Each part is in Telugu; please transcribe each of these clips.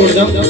కొడదాం.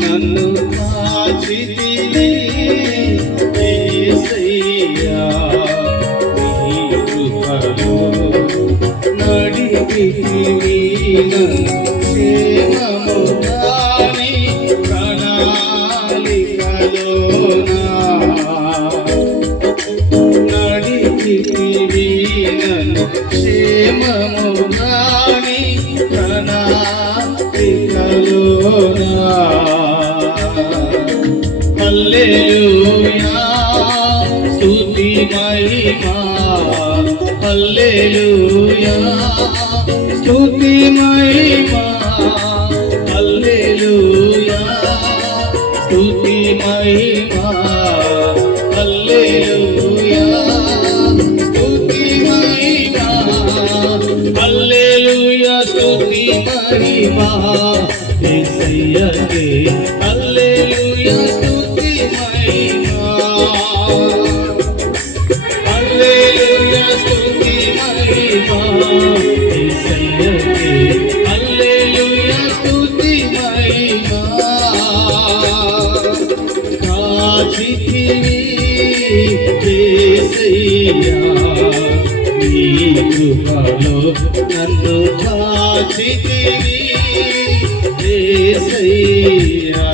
నన్ను కాచితివి యేసయ్యా, నీ కృపలో నడిపితివి నన్ను క్షేమముగాని ప్రణాళికలోనా, నడిపితివి నన్ను క్షేమముగాని ప్రణాళికలోనా. హల్లెలూయా స్తుతి మహిమా, హల్లెలూయా స్తుతి మహిమా, హల్లెలూయా స్తుతి మహిమా, హల్లెలూయా స్తుతి మహిమా, హల్లెలూయా స్తుతి మహిమా యేసయ్యకే, హల్లెలూయా స్తుతి మహిమా, హల్లెలూయా స్తుతి మహిమా యేసయ్యకే, హల్లెలూయా స్తుతి మహిమా. కాచితివి యేసయ్యా, నీ కృపలో నన్ను కాచితివి యేసయ్యా.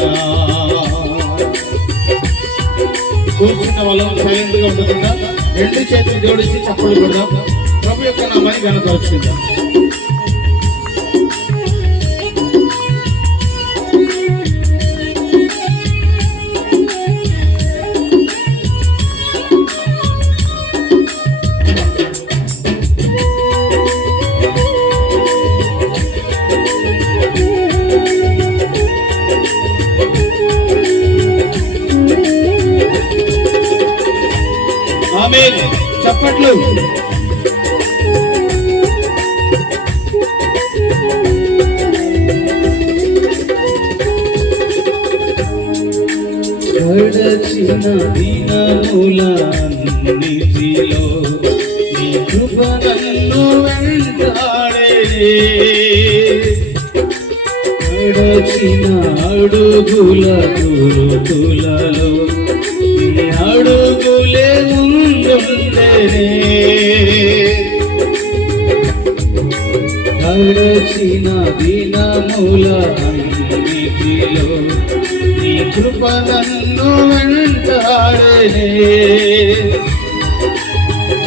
కూర్చున్న వాళ్ళం సైలెంట్ గా ఉండకుండా రెండు చేతులు జోడించి చప్పట్లు కొడదాం. ప్రభు యొక్క నామాన్ని గణపరుచుకుందాం. ఆమేన్. చప్పట్లు. గడచిన దినములన్నిటిలో నీ కృప నన్ను వెంటాడే, గడచిన అడుగుల గురుతులలో నీ అడుగులే ముందుండేనే, గడచిన దినములన్నిటిలో నీ కృప నన్ను వెంటాడేనే,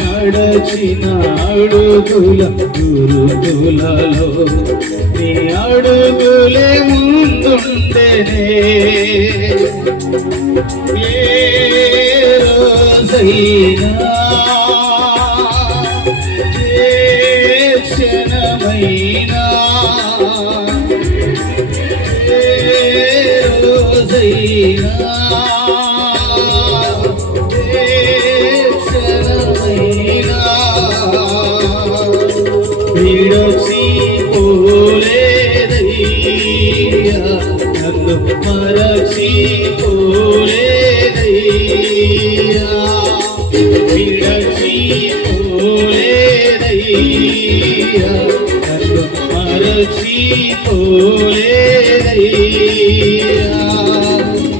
గడచిన అడుగుల గురుతులలో నీ అడుగులే ముందుండేనే. ఏ రోజైనా ఏ క్షణమైనా ఏ రోజైనా ఏ క్షణమైనా విడచి పోలేదయ్యా, నన్ను మరచి పోలేదయ్యా, విడచి పోలేదయ్యా, నన్ను మరచి పోలేదయ్యా,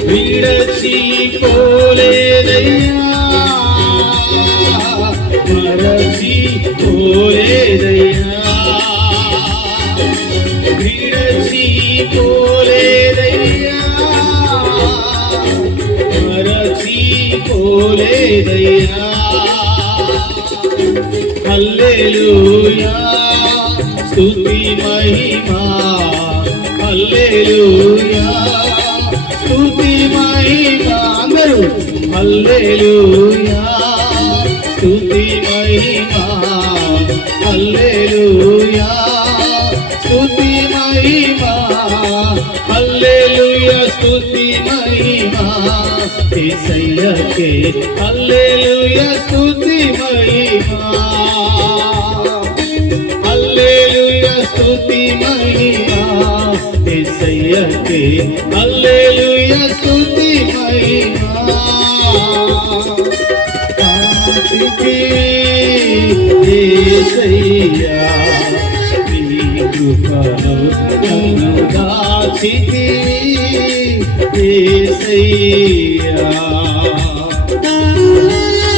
విడచి పోలేదయ్యా, మరచి పోలేదయ్యా, విడచి పోలేదయ్యా, మరచి పోలేదయ్యా. హల్లెలూయా స్తుతి మహిమా, హల్లెలూయా స్తుతి మహిమా. అందరూ హల్లెలూయా స్తుతి మహిమా, హల్లెలూయా స్తుతి యేసయ్యకే హల్లెలూయా స్తుతి మహిమా హల్లెలూయా స్తుతి మహిమా యేసయ్యకే హల్లెలూయా స్తుతి మహిమా యేసయ్యా నీ కృపలో నన్ను దాచితి యేసయ్యా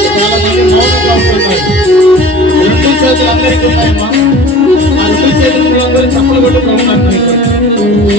చాలా మంది మౌనంగా ఉంటున్నారు. రెండు చేతులు అందరికీ ఉన్నాయమ్మా. ఆ రెండు చేతులు అందరూ చప్పలు కొట్టుకుంటున్నారు.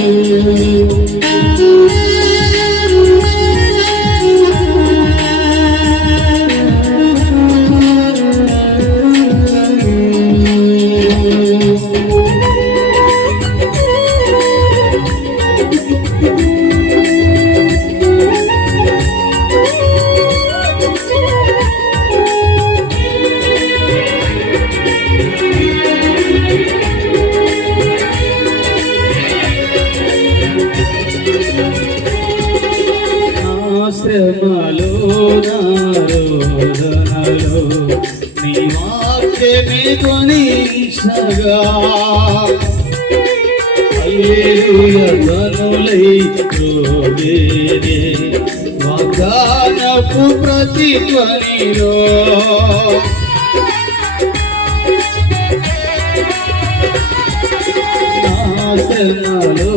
శ్రమలో నారోదనలో నీ వాక్యమే ధ్వనించగా హల్లెలూయా ధ్వనులై మ్రోగేనే వాగ్దానపు ప్రతిధ్వనిలో నా శ్రమలో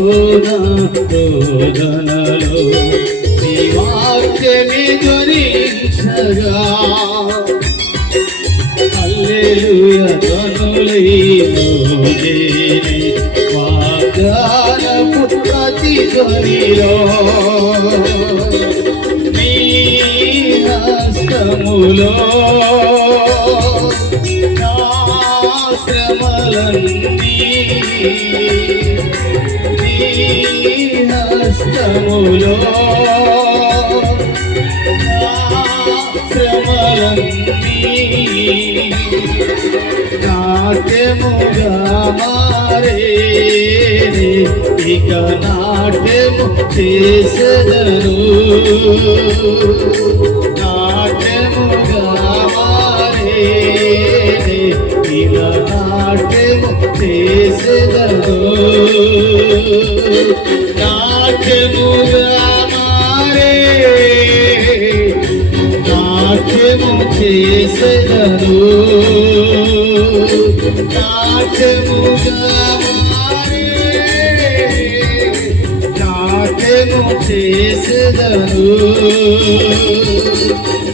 నారోదనలో వాక్యమే ధ్వనించగా హల్లెలూయా ధ్వనులై మ్రోగేనే వాగ్దానపు ప్రతిధ్వనిలో నీ హస్తములో నా శ్రమలన్నీ నీ హస్తములో నాట్యముగా మారేనే ఇక నాట్యము చేసెదను నాట్యముగా మారేనే ఇలా నాట్యము చేసెదను నాట్యముగా మారే నాట్యము చేసెదను నాట్యముగా మారే నాట్యము చేసెదను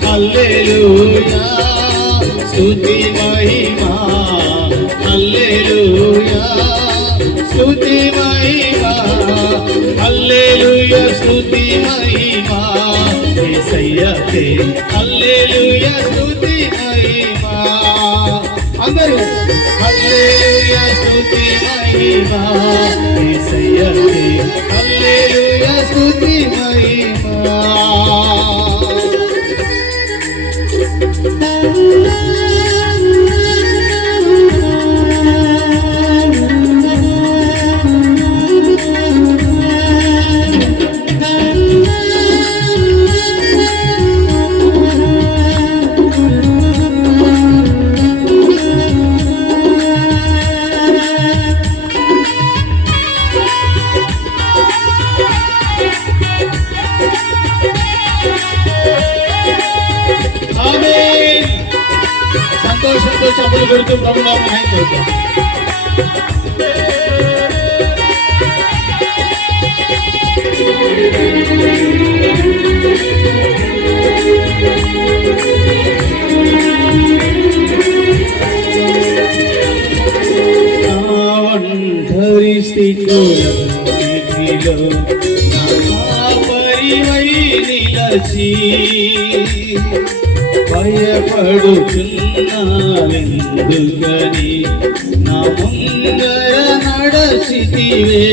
హల్లెలూయా స్తుతి మహిమా హల్లెలూయా స్తుతి మహిమా హల్లెలూయా స్తుతి మహిమా యేసయ్యకే హల్లెలూయా స్తుతి మహిమా అందరూ హల్లెలూయా స్తుతి మహిమా యేసయ్యకే హల్లెలూయా స్తుతి మహిమా సంతోషంతో చప్పలు కొడుతూ ప్రభునామమున మహిమ పలుకుదాం. నా ఒంటరి స్థితిలో నా పరివై నిలచి భయపడుచున్నావెందుకని నా ముందర నడచితివే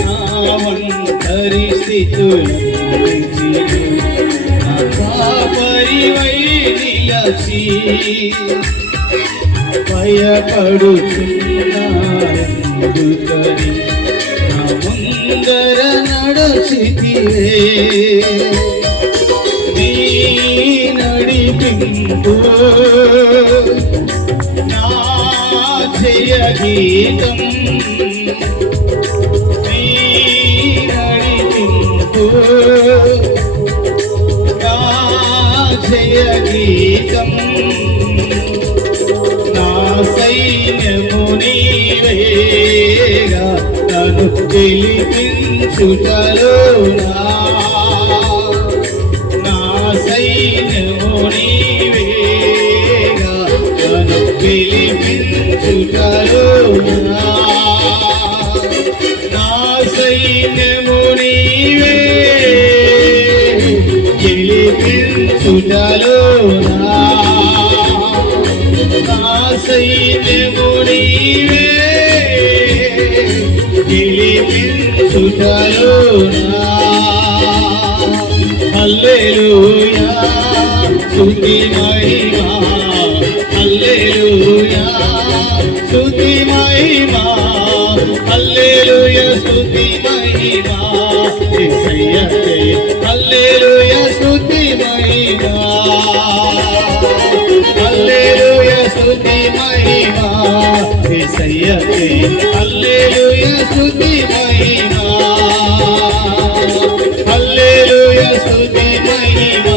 నా ఒంటరి స్థితిలో నా పరివై నిలచి భయపడుచున్నావెందుకని అందుకని నా ముందర నడచితివే నీ నడిపింపు నా జయ గీతం నీ నడిపింపు నా జయ గీతం నా సైన్యము నీవేగా నన్ను గెలిపించుటలో నా సైన్యము నీవేగా నన్ను గెలిపించుటలో నా సైన్యము నీవే గెలిపించుటలో సైన్యము నీవే గెలిపించుటలో హల్లెలూయా స్తుతి మహిమా హల్లెలూయా స్తుతి మహిమా హల్లెలూయా స్తుతి మహిమా యేసయ్యా జయ హల్లెలూయా స్తుతి మహిమా హల్లెలూయా స్తుతి మహిమా యేసయ్యా జయ హల్లెలూయా స్తుతి మహిమా హల్లెలూయా స్తుతి మహిమా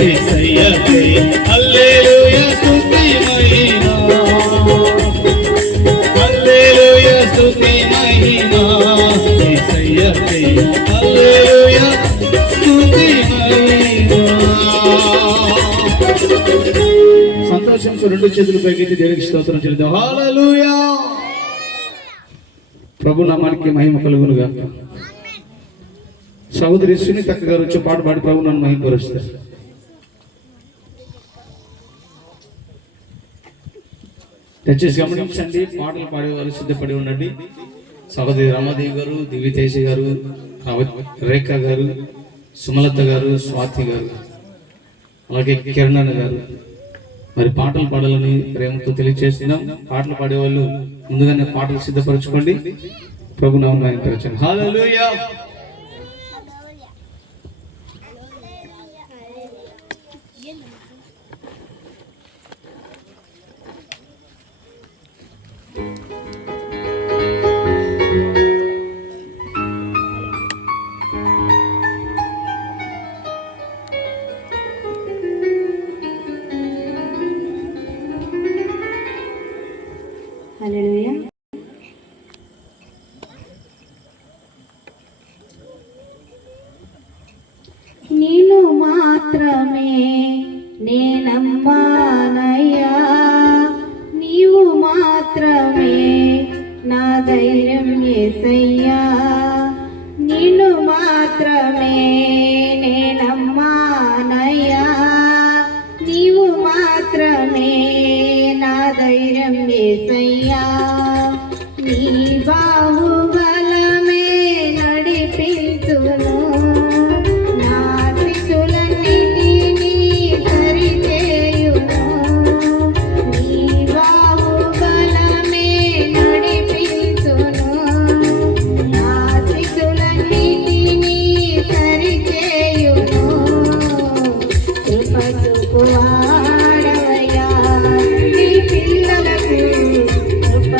యేసయ్యా జయ హల్లెలూయా స్తుతి మహిమా హల్లెలూయా స్తుతి మహిమా యేసయ్యా జయ హల్లెలూయా స్తుతి మహిమా. సంతోషంతో రెండు చేతులు పైకెత్తి దేవునికి స్తోత్రం చెల్లిద్దాం. హల్లెలూయా. ప్రభు నామానికి మహిమ కలుగును గాక. సహోదరి సునీతక్క గారు వచ్చి పాట పాడి ప్రభు నన్ను మహిమపరుస్తారు. దయచేసి గమనించండి, పాటలు పాడేవారు సిద్ధపడి ఉండండి. సహోదరి రమాదేవి గారు, దివ్యతేజ గారు, రేఖ గారు, సుమలత గారు, స్వాతి గారు, అలాగే కిరణ్ గారు మరి పాటలు పాడాలని ప్రేమతో తెలియజేస్తున్నాం. పాటలు పాడేవాళ్ళు ముందుగానే పాటలు సిద్ధపరచుకోండి. ప్రభు నామమున మహిమపరచండి. హల్లెలూయా. హల్లెలూయా. నిన్ను మాత్రమే నేనమ్మానయ్యా, నీవు మాత్రమే నా ధైర్యం యేసయ్యా. నిన్ను మాత్రమే నేనమ్మానయ్యా, నీవు మాత్రమే నా ధైర్యం యేసయ్యా. నీ బాహుబలమే నడిపించును, నా స్థితులన్నిటినీ సరిచేయును. నీ బాహుబలమే నడిపించును, నా స్థితులన్నిటినీ సరిచేయును. కృప చూపువాడవయ్యా నీ పిల్లలకు, కృప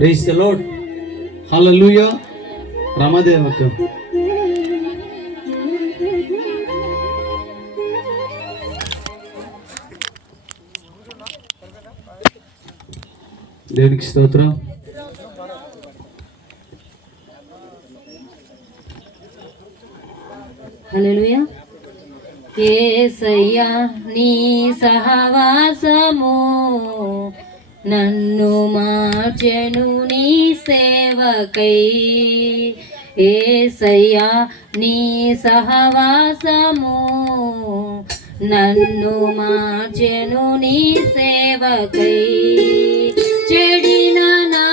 ప్రైజ్ ది లార్డ్. హల్లెలూయా. రమాదేవక్క దేవునికి స్తోత్రం. హల్లెలూయా. యేసయ్యా నీ సహవాసము నన్ను మార్చెను నీ సేవకై. యేసయ్యా నీ సహవాసము నన్ను మార్చెను నీ సేవకై. చెడిన నా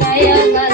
దయగల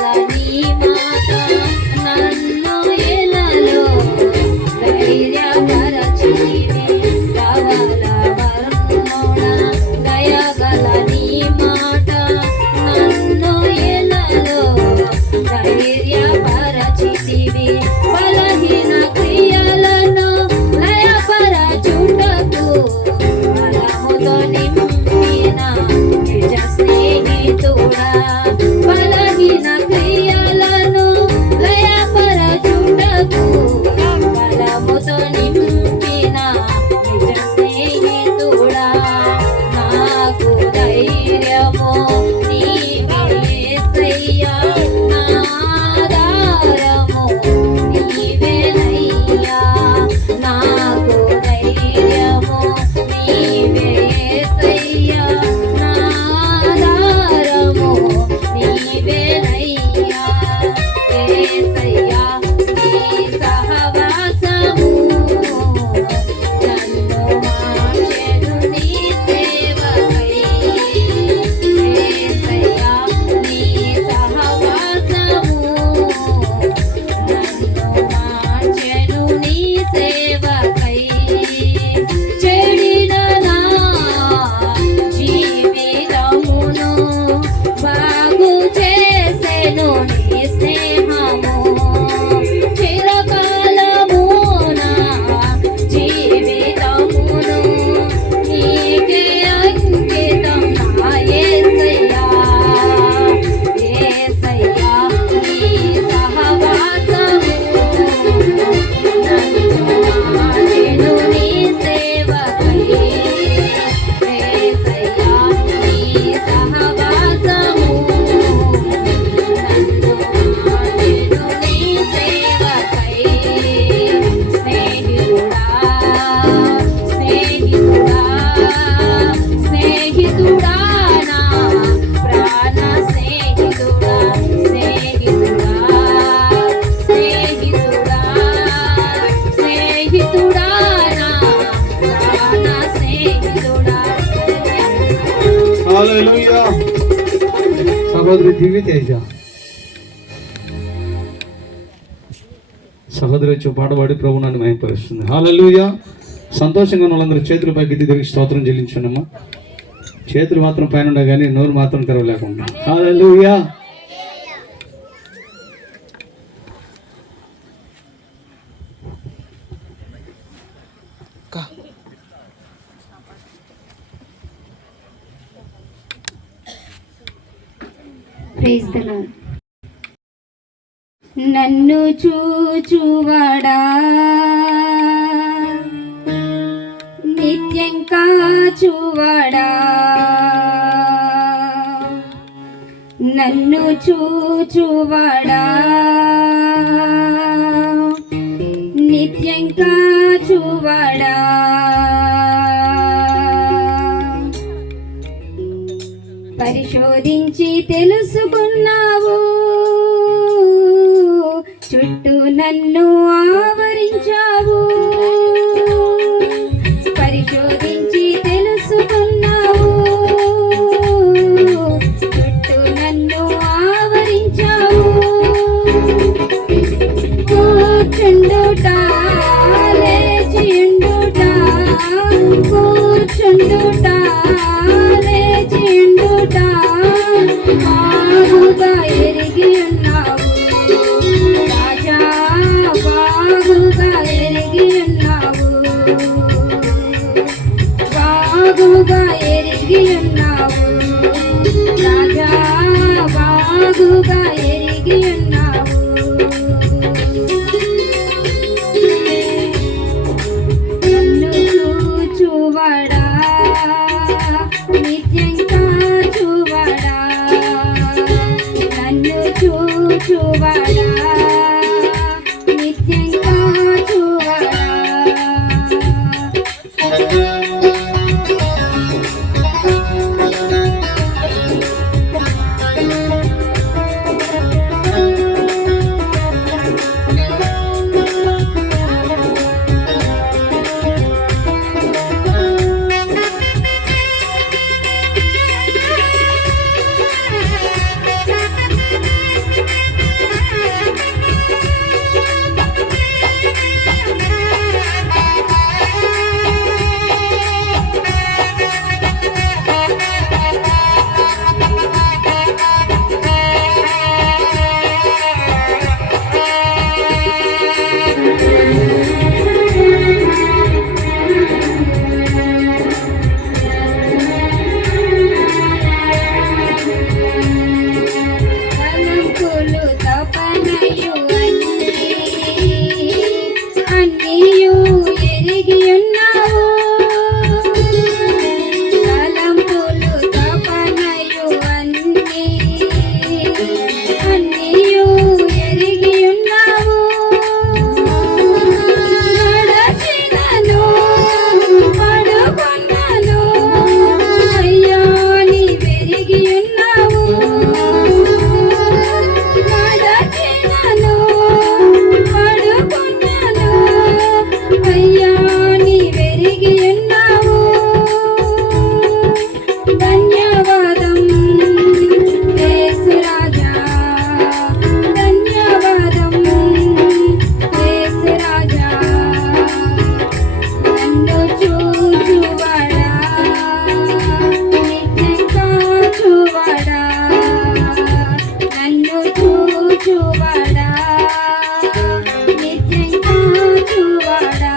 హల్లెలూయా. సహోదరి దివ్య తేజ సహోదరి వచ్చి పాట పాడి ప్రభు నన్ను మహిమపరుస్తుంది. హల్లెలూయా. సంతోషంగా ఉన్న వాళ్ళందరూ చేతులు పైకి దేవునికి స్తోత్రం చెల్లించున్నామా. చేతులు మాత్రం పైన ఉండే కానీ నోరు మాత్రం తెరవలేకుండా. హల్లెలూయా. Praise the lord. నన్ను చూచువాడా నిత్యం కాచువాడా, నన్ను చూచువాడా నిత్యం కాచువాడా, పరిశోధించి తెలుసుకున్నావు, చుట్టూ నన్ను ఆవరించావు. పరిశోధించి తెలుసుకున్నావు, చుట్టూ నన్ను ఆవరించావు. కూర్చుండుట లేచియుండుట, కూర్చుండుట లేచియుండుట బాగుగా ఎరిగి ఉన్నావు రాజా, బాగుగా ఎరిగి ఉన్నావు, బాగుగా ఎరిగి ఉన్నావు రాజా, బాగుగా ఎరిగి ఉన్నావు. నన్ను చూచువాడా నిత్యం కాచువాడా, నన్ను చూచువాడా నిత్యం కాచువాడా. తలంపులు తపనయు అన్నీయు ఎరిగి ఉన్నావు, తలంపులు తపనయు అన్నీయు ఎరిగి ఉన్నావు. నడచినను పడుకున్నను అయ్యా నీ పెరిగి ఉన్నావు, నడచినను పడుకున్నను అయ్యా నీ పెరిగి ఉన్నావు. ధన్యవాదం యేసు రాజా, ధన్యవాదం యేసు రాజా. నన్ను చూచువాడా నిత్యం కాచువాడా, నన్ను చూచువాడా నిత్యం కాచువాడా.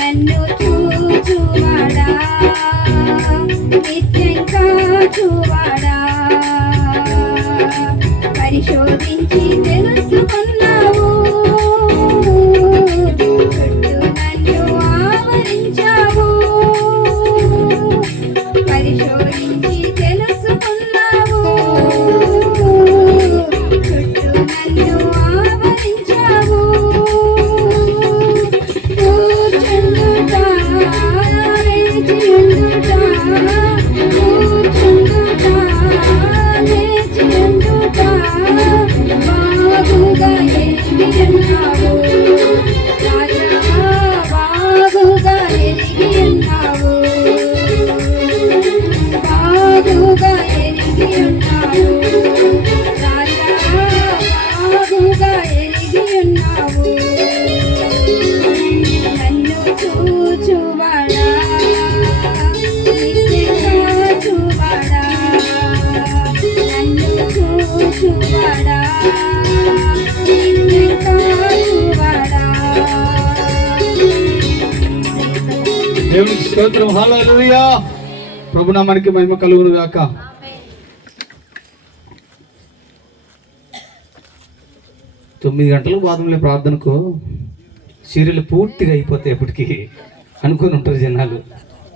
నన్ను చూచువాడా నిత్యంగా చూవాడా పరిశోధించి తెలుసుకున్నావు చుట్టూ నన్ను ఆవరించావు పరిశోధించి తెలుసుకున్నావు చుట్టూ నన్ను ఆవరించావు కూర్చుండుట లేచియుండుట కూర్చుండుట లేచియుండుట బాగుగా ఎరిగియున్నావు రాజా బాగుగా ఎరిగియున్నావు బాగుగా ఎరిగియున్నావు రాజా బాగుగా ఎరిగియున్నావు నన్ను చూచువాడా నిత్యంగా చూవాడా నన్ను చూచువాడా నిత్యంగా చూవాడా దేవునికి స్తోత్రం. హల్లెలూయా. ప్రభునామానికి మహిమ కలుగును గాక. తొమ్మిది గంటలకు బాధంలే ప్రార్థనకు సీరియల్ పూర్తిగా అయిపోతాయి ఎప్పటికీ అనుకుని ఉంటారు జనాలు.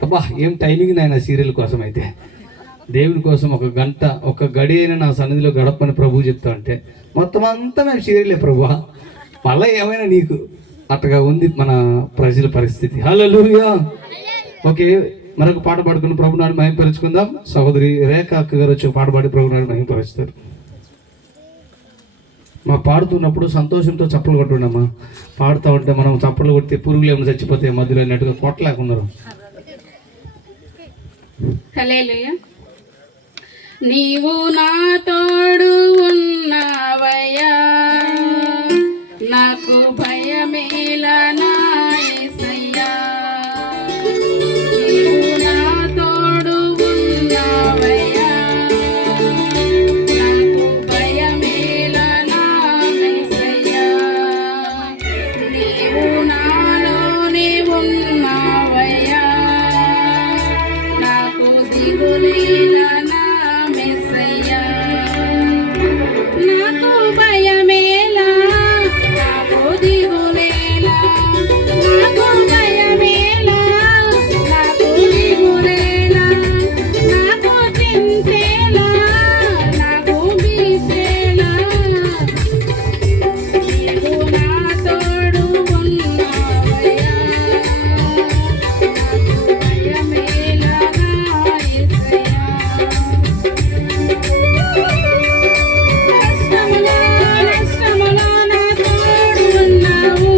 అబ్బా ఏం టైమింగ్ నాయన సీరియల్ కోసం. అయితే దేవుని కోసం ఒక గంట ఒక గడి అయినా నా సన్నిధిలో గడపని ప్రభు చెప్తా అంటే మొత్తం అంతా మేము సీరియలే ప్రభు. మళ్ళీ ఏమైనా నీకు అట్టగా ఉంది మన ప్రజల పరిస్థితి. హల్లెలూయా. ఓకే, మరొక పాట పాడుకుని ప్రభునాడు మహిమపరుచుకుందాం. సహోదరి రేఖ అక్క గారు వచ్చి పాట పాడి ప్రభునాడు మహిమపరుస్తారు. మా పాడుతున్నప్పుడు సంతోషంతో చప్పలు కొట్టున్నామా. పాడుతూ ఉంటే మనం చప్పలు కొడితే పురుగులు ఏమైనా చచ్చిపోతే మధ్యలో అన్నట్టుగా కొట్టలేకున్నారు. హల్లెలూయా. నీవు నా తోడు ఉన్నావయ్యా నాకు భయమేలా నా యేసయ్యా నీవు నా తోడు ఉన్నావయ్యా నాకు భయమేలా నా యేసయ్యా నీవు నాలోనే ఉన్నావయ్యా నాకు దిగులేలా నా యేసయ్యా నాకు భయమేలా నాకు దిగులేలా నాకు భయమేలా నాకు దిగులేలా నాకు చింతేలా నాకు భీతేలా నీవు నా తోడు ఉన్నావయ్యా నాకు భయమేలా నా యేసయ్యా కష్టములో నా తోడు ఉన్నావు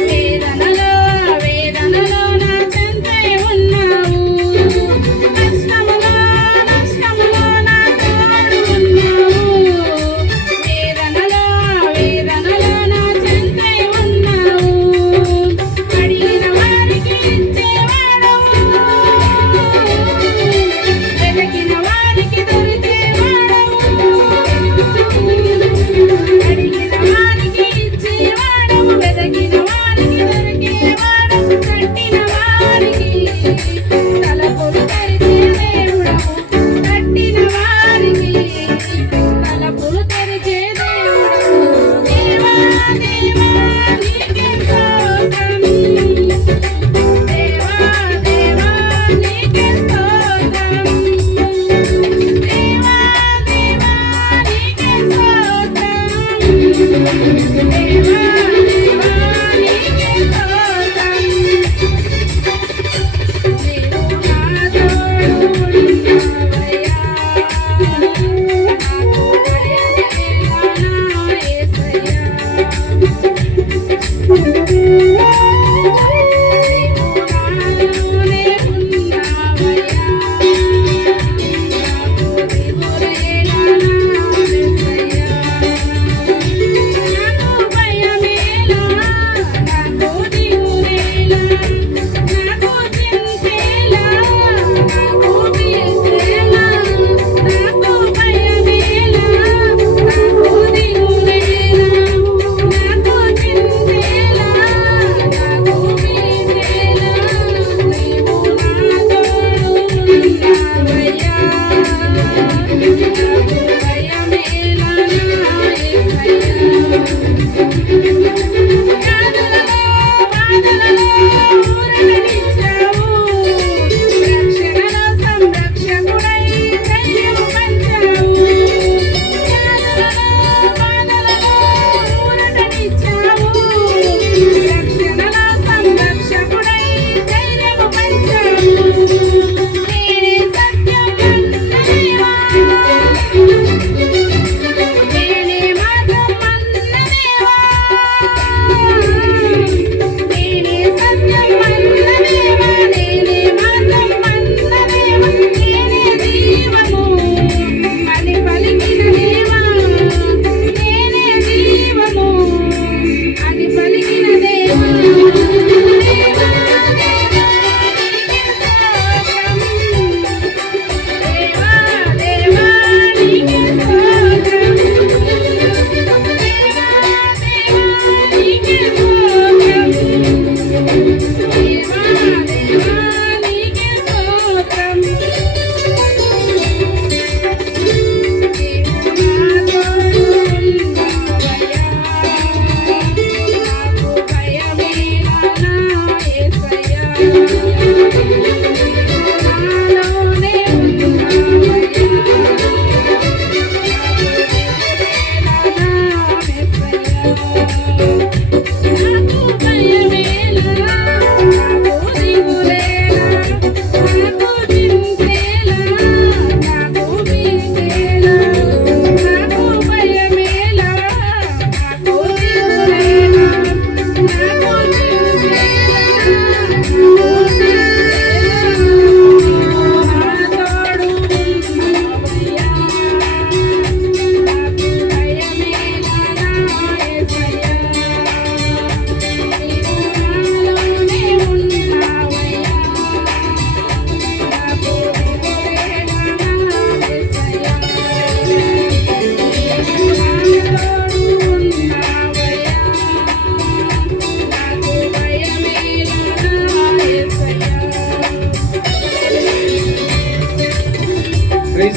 వేదనలో నా చెంతై ఉన్నావు కష్టములో నా తోడు ఉన్నావు వేదనలో నా చెంతై ఉన్నావు అడిగిన వారికి ఇచ్చేవాడవు వెతికిన వారికి దొరికేవాడవు అడిగిన వారికి ఇచ్చేవాడవు వెతికిన వారికి దొరికేవాడవు కట్టిన వారికి తలపులు తెరిచే దేవుడవు కట్టిన వారికి తలపులు తెరిచే దేవుడవు దేవా దేవా నీకే స్తోత్రం దేవా దేవా నీకే స్తోత్రం దేవా దేవా నీకే స్తోత్రం దేవా దేవా నీకే స్తోత్రం నీవు నా తోడు ఉన్నావయ్యా నాకు భయమేలా నా యేసయ్యా నాలోనే ఉన్నావయ్యా నాకు దిగులేలా నా యేసయ్యా నాకు భయమేలా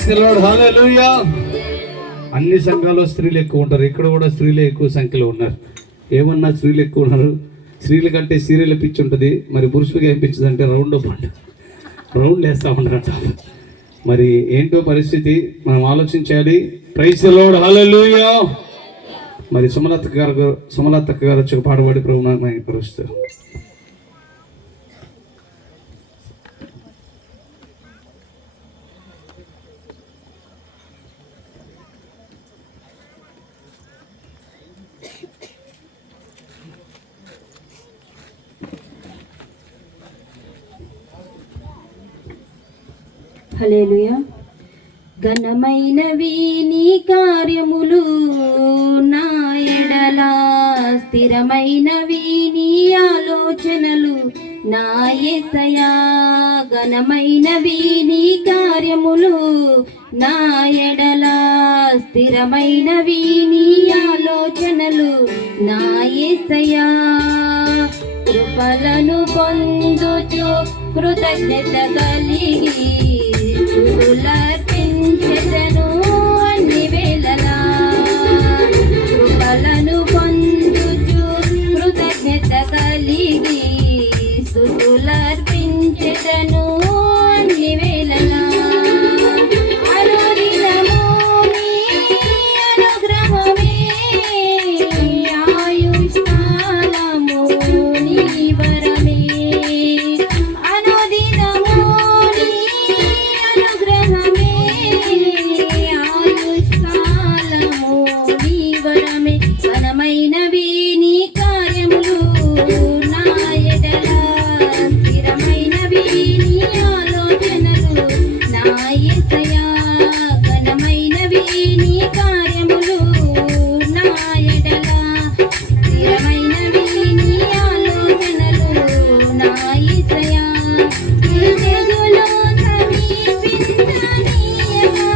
ది లార్డ్, హల్లెలూయా. అన్ని సంఘాల్లో స్త్రీలు ఎక్కువ ఉంటారు, ఇక్కడ కూడా స్త్రీలే ఎక్కువ సంఖ్యలో ఉన్నారు. ఏమన్నా స్త్రీలు ఎక్కువ ఉన్నారు. స్త్రీల కంటే సీరియల్ పిచ్చి ఉంటుంది, మరి పురుషులకి ఏం పిచ్చింది అంటే రౌండ్ వేస్తూ ఉంటారట. మరి ఏంటో పరిస్థితి మనం ఆలోచించాలి. ప్రైజ్ ది లార్డ్, హల్లెలూయా. మరి సుమలత గారు వచ్చి పాట పాడి ప్రభువుని పరుస్తారు. హల్లెలూయా. ఘనమైనవి నీ కార్యములు నా ఎడల, స్థిరమైనవి నీ ఆలోచనలు నా యేసయ్యా. ఘనమైనవి నీ కార్యములు నా ఎడల, స్థిరమైనవి నీ ఆలోచనలు నా యేసయ్యా. కృపలను పొందుచు కృతజ్ఞత కలిగి స్తుతులర్పించెదను అన్ని వేళలా. కృపలను పొందుచు కృతజ్ఞత కలిగి స్తుతులర్పించెదను అన్ని వేళలా. అనుదినము నీ అనుగ్రహమే, ఆయుష్కాలము నీ వరమే. అనుదినము నీ అనుగ్రహమే, ఆయుష్కాలము నీ వరమే. ఘనమైనవి నీ కార్యములు నా ఎడల, స్థిరమైనవి నీ ఆలోచనలు నా యేసయ్యా. ఘనమైనవి నీ కార్యములు నా ఎడల, స్థిరమైనవి నీ ఆలోచనలు నా యేసయ్యా. ఈ తెగులు సమీపించనీయగా,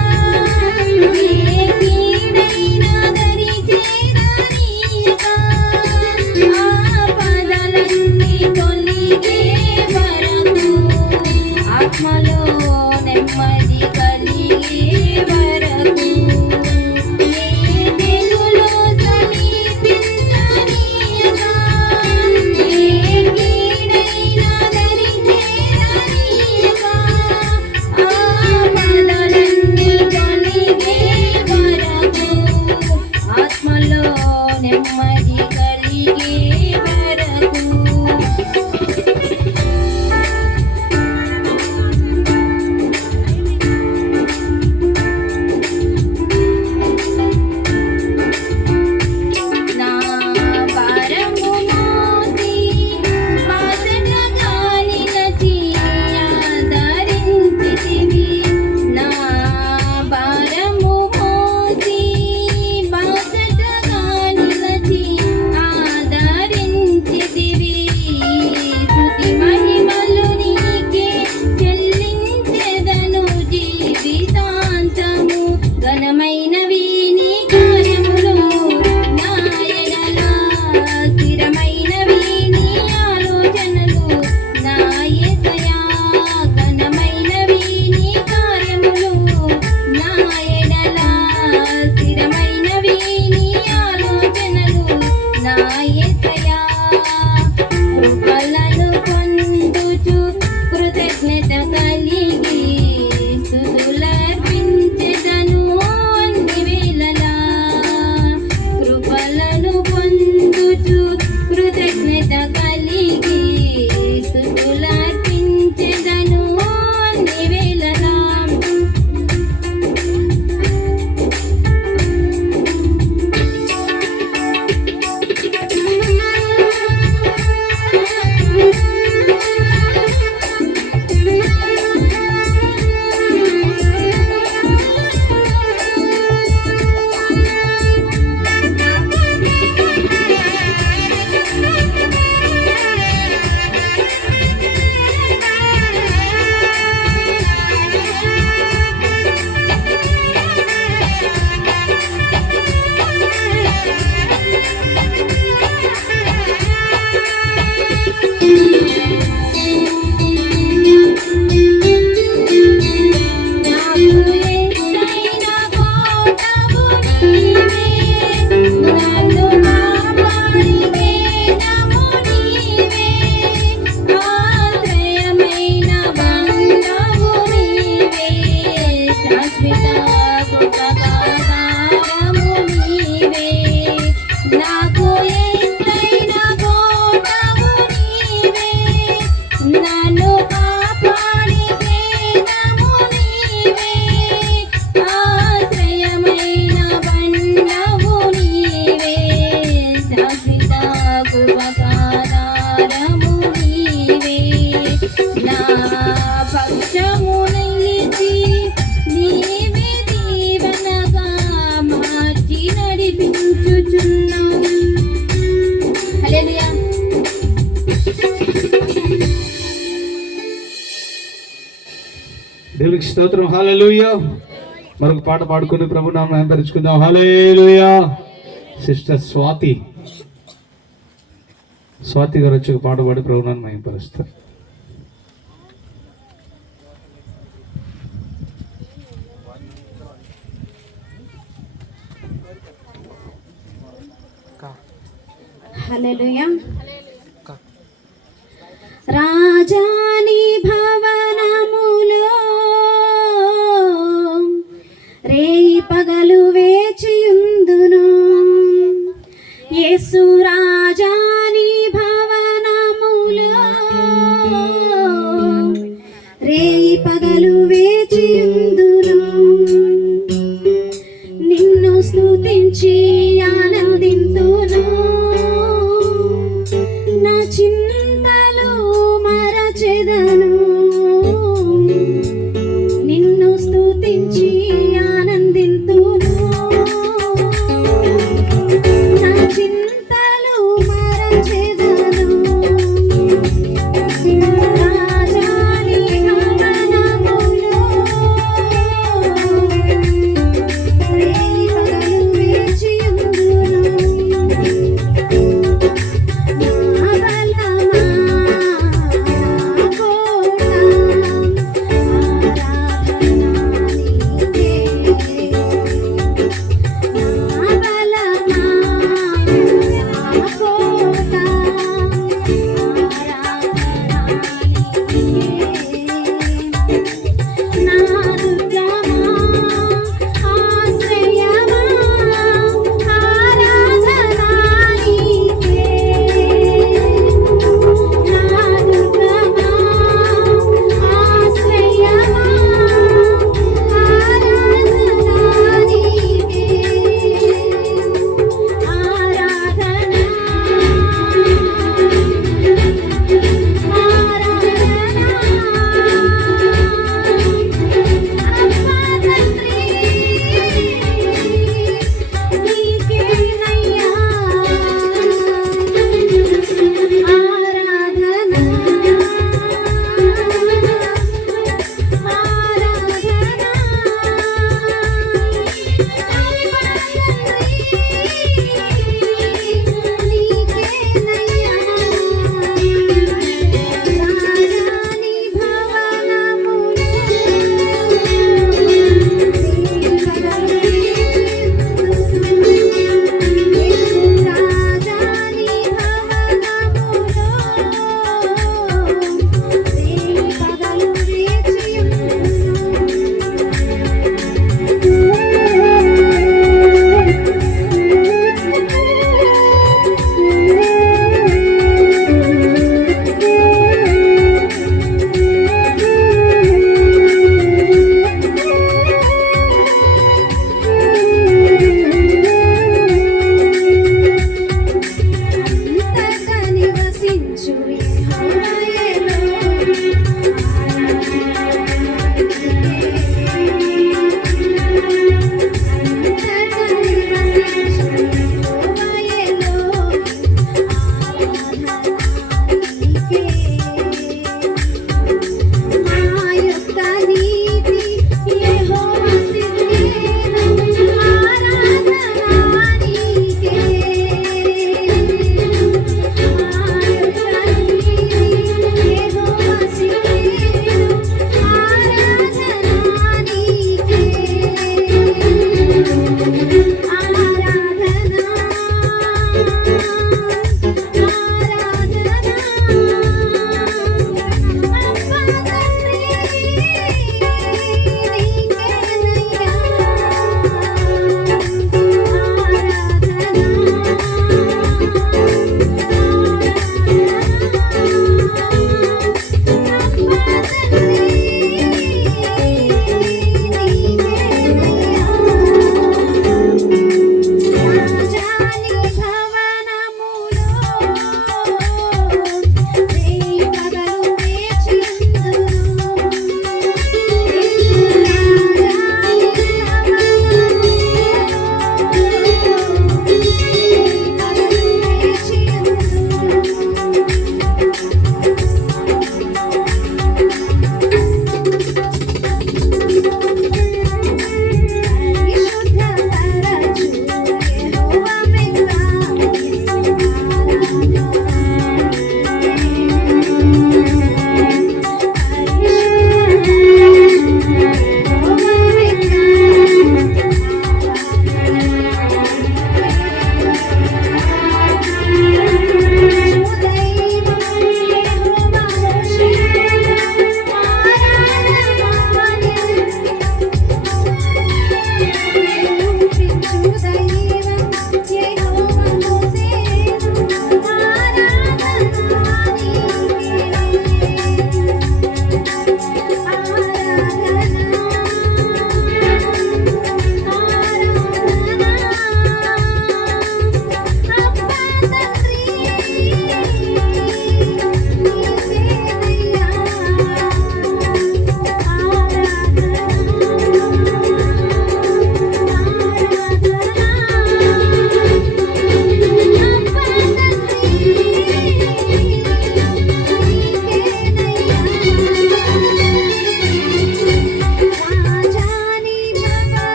ఏ కీడైనా దరి చేరనీయగా, ఆపదలన్నీ తొలగే వరకు, ఆత్మలో నెమ్మది కలిగే వరకు. ఏ తెగులు సమీపించనీయగా, ఏ కీడైనా దరి చేరనీయగా, ఆపదలన్నీ తొలగే వరకు, ఆత్మలో నెమ్మది కలిగే వరకు. నా భారము మోసి బాసటగా నిలచి ఆదరించితివి. నా భారము మోసి బాసటగా నిలచి ఆదరించితివి. స్తుతి మహిమలు నీకే చెల్లించెదను జీవితాంతము. ఘనమైనవి నీ కార్యములు నా ఎడల, స్థిరమైనవి నీ ఆలోచనలు నా యేసయ్యా. ఘనమైనవి నీ కార్యములు నా ఎడల, స్థిరమైనవి నీ ఆలోచనలు నా యేసయ్యా. కృపలను పొందుచు కృతజ్ఞత కలిగి స్తుతులర్పించెదను అన్ని వేళలా. కృపలను పొందుచు కృతజ్ఞత కలిగి స్తుతులర్పించెదను అన్ని వేళలా. నాకు ఎత్తైన కోటవు నీవే, నన్ను కాపాడి కేడము నీవే, ఆశ్రయమైన బండవు నీవే, శాశ్వత కృపకాధారము నీవే, నా పక్షము నిలిచి నీవే దీవెనగా మార్చి నడిపించుచున్నావు. హల్లెలూయా. దేవునికి స్తోత్రం. హల్లెలూయా. మరొక పాట పాడుకుని ప్రభు నామమున మహిమపరచుకుందాం. హల్లెలూయా. సిస్టర్ స్వాతి గారు వచ్చి ఒక పాట పాడి ప్రభు నామమున మహిమపరుస్తారు. హల్లెలూయా. రాజాని భవనములో రేయి పగలు వేచియుందును, యేసు రాజాని భవనములో రేయి పగలు వేచియుందును, నిన్ను స్తుతించి ఆనందింతును, నా చింతలు మరచెదను, నిన్ను స్తుతించి ఆనందింతును, నా చింతలు మరచెదను,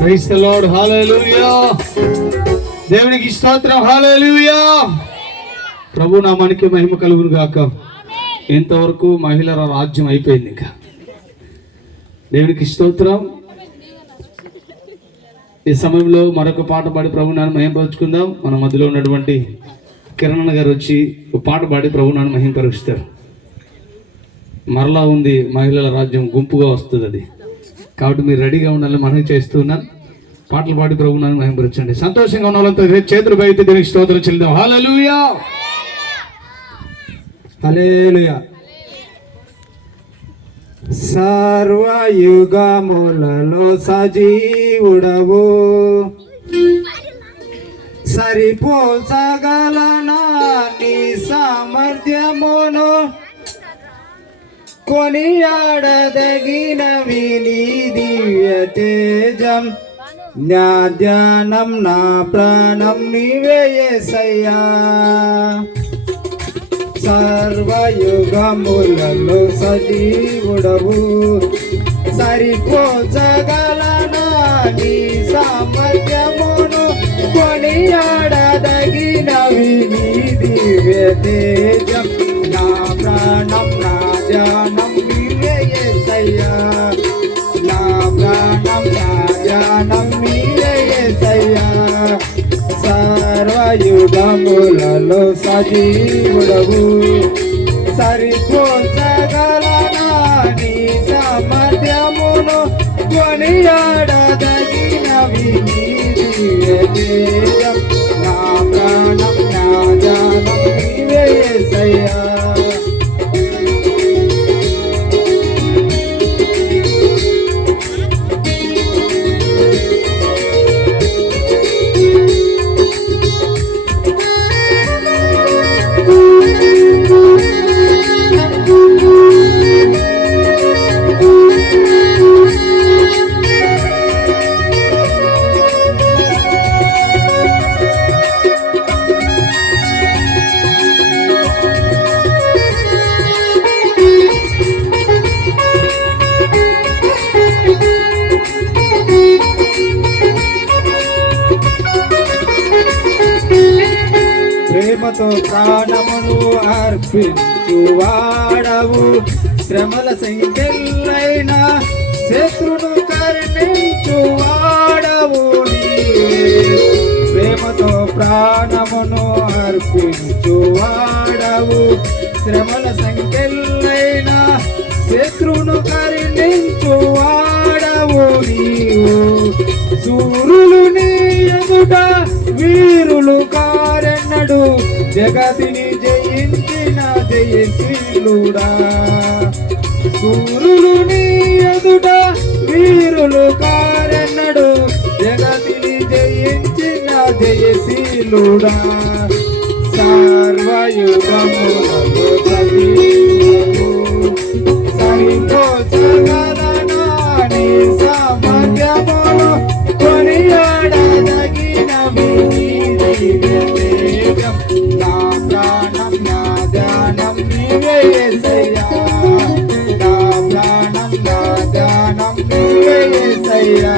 ప్రైజ్ ది లార్డ్. హల్లెలూయా. దేవునికి స్తోత్రం. హల్లెలూయా. ప్రభు నామానికి మహిమ కలుగును గాక. ఇంతవరకు మహిళల రాజ్యం అయిపోయింది. ఇంకా దేవునికి స్తోత్రం. ఈ సమయంలో మరొక పాట పాడి ప్రభు నాన్న మహింపరుచుకుందాం. మన మధ్యలో ఉన్నటువంటి కిరణ్ గారు వచ్చి ఒక పాట పాడి ప్రభు నాన్న మహింపరుస్తారు. మరలా ఉంది మహిళల రాజ్యం, గుంపుగా వస్తుంది అది. కాబట్టి మీరు రెడీగా ఉండాలని మనవి చేస్తున్నాను. పాటలు పాడి ప్రభు నాన్న మహింపరచండి. సంతోషంగా ఉన్న వాళ్ళంతా చేతులు పైతే దేవునికి స్తోత్రం చెల్లిద్దాం. హల్లెలూయా. హల్లెలూయా. సర్వయుగములలో సజీవుడవు, సరిపోల్చగలనా నీ సామర్థ్యమును, కొనియాడదగినవి నీ దివ్య తేజం, నా ధ్యానం నా ప్రాణం నీవే యేసయ్యా. సర్వయుగములలో సజీవుడవు, సరిపోల్చగలనా నీ సామర్థ్యమును, కొనియాడదగినవి నీ దివ్య తేజం, నా ప్రాణం నా ధ్యానం నీవే యేసయ్యా. నా ప్రాణం నా ధ్యానం నీవే యేసయ్యా. సర్వయుగములలో సజీవుడవు, సరిపోల్చగలనా నీ సామర్థ్యమును, కొనియాడదగినవి నీ దివ్య తేజం, నా ప్రాణం నా ధ్యానం నీవే యేసయ్యా. ప్రేమతో ప్రాణమును అర్పించువాడవు, శ్రమల సంఖ్యలైన శత్రును కరుణించువాడవు నీవే. ప్రేమతో ప్రాణమును అర్పించువాడవు, శ్రమల సంఖ్యలైన శత్రును కరుణించువాడవు నీవు. సూర్యులు నీ ఎదుట వీరులు కారెన్నడు, జగతిని జయించిన జయశీలుడా. సూర్యులు నీ ఎదుట వీరులు కారెన్నడు, జగతిని జయించిన జయశీలుడా. సర్వయుగములలో సజీవుడవు, సరిపోల్చగలనా నీ సామర్థ్యమును, కొనియాడదగినవి నీ దివ్య తేజం, నా ప్రాణం నా ధ్యానం నీవే యేసయ్యా. నా ప్రాణం నా ధ్యానం నీవే యేసయ్యా.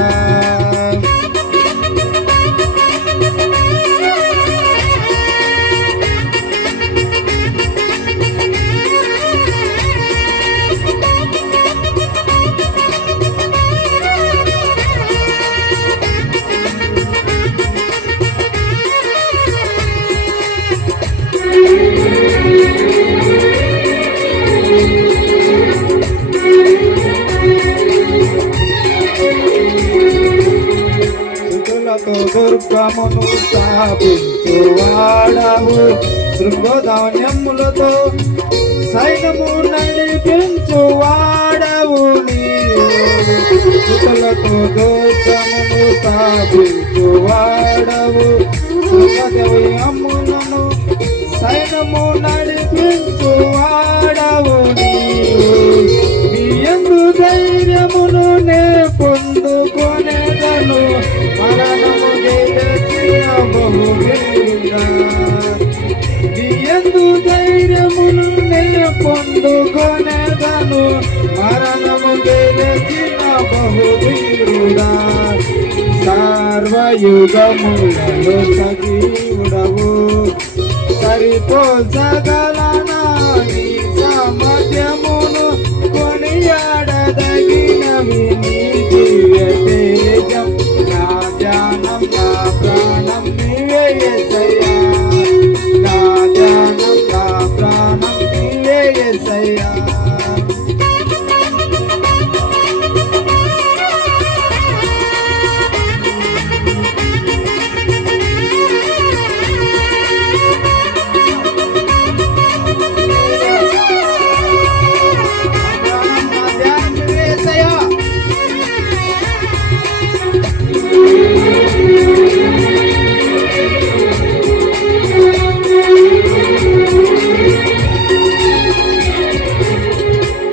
దుర్గమును స్థాపించువాడవు, శృంగధాన్యములతో సైన్యము నడిపించువాడవు నీవు. సుతులతో దుర్గమును స్థాపించువాడవు, శృంగధాన్యములను సైన్యము నడిపించువాడవు నీవు. నీ యందు ధైర్యమును నే పొందుకొనేదను, మరణము గెలిచిన బహువీరుడా. నీ యందు ధైర్యమును నే పొందుకొనేదను, మరణము గెలిచిన బహువీరుడా. సర్వయుగములలో సజీవుడవు సరిపోల్చగలనా నీ సామర్థ్యమును కొనియాడదగినవి నీ దివ్య తేజం నా ధ్యానం నా ప్రాణం నీవే యేసయ్యా నా ధ్యానం నా ప్రాణం నీవే యేసయ్యా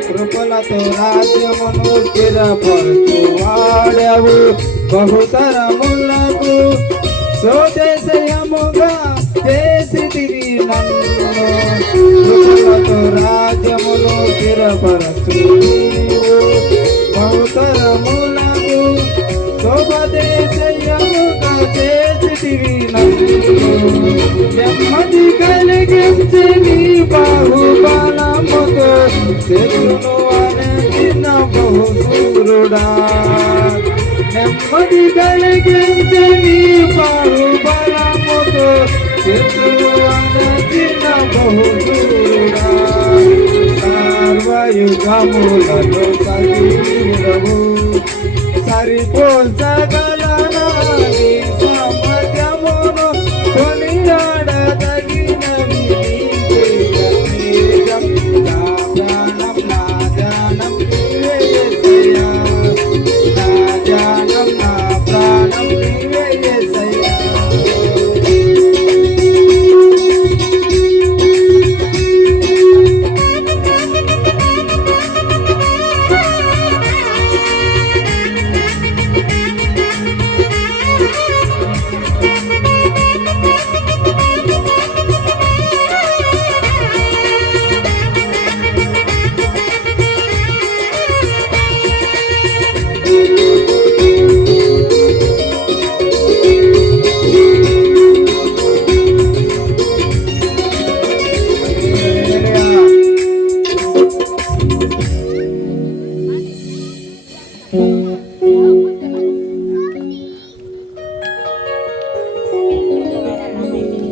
కృపలతో రాజ్యమును స్థిరపరచు వాడవు బహుతరములకు స్వదేశయముగా చేసితివి నన్ను కృపలతో రాజ్యమును స్థిరపరచు నీవు బహుతరములకు స్వదేశయముగా చేసితివి నన్ను నెమ్మది కలిగించి నీ బాహుబలముతో శత్రును అణచిన బహుశూరుడా నెమ్మది కలిగించి నీ బాహుబలముతో శత్రును అణచిన బహుశూరుడా సర్వయుగములలో సజీవుడవు సరిపోల్చగలనా నీ సామర్థ్యమును కొనియాడదగినవి నీ దివ్య తేజం నా ప్రాణం నా ధ్యానం నీవే యేసయ్యా నా ధ్యానం నా ప్రాణం నీవే యేసయ్యా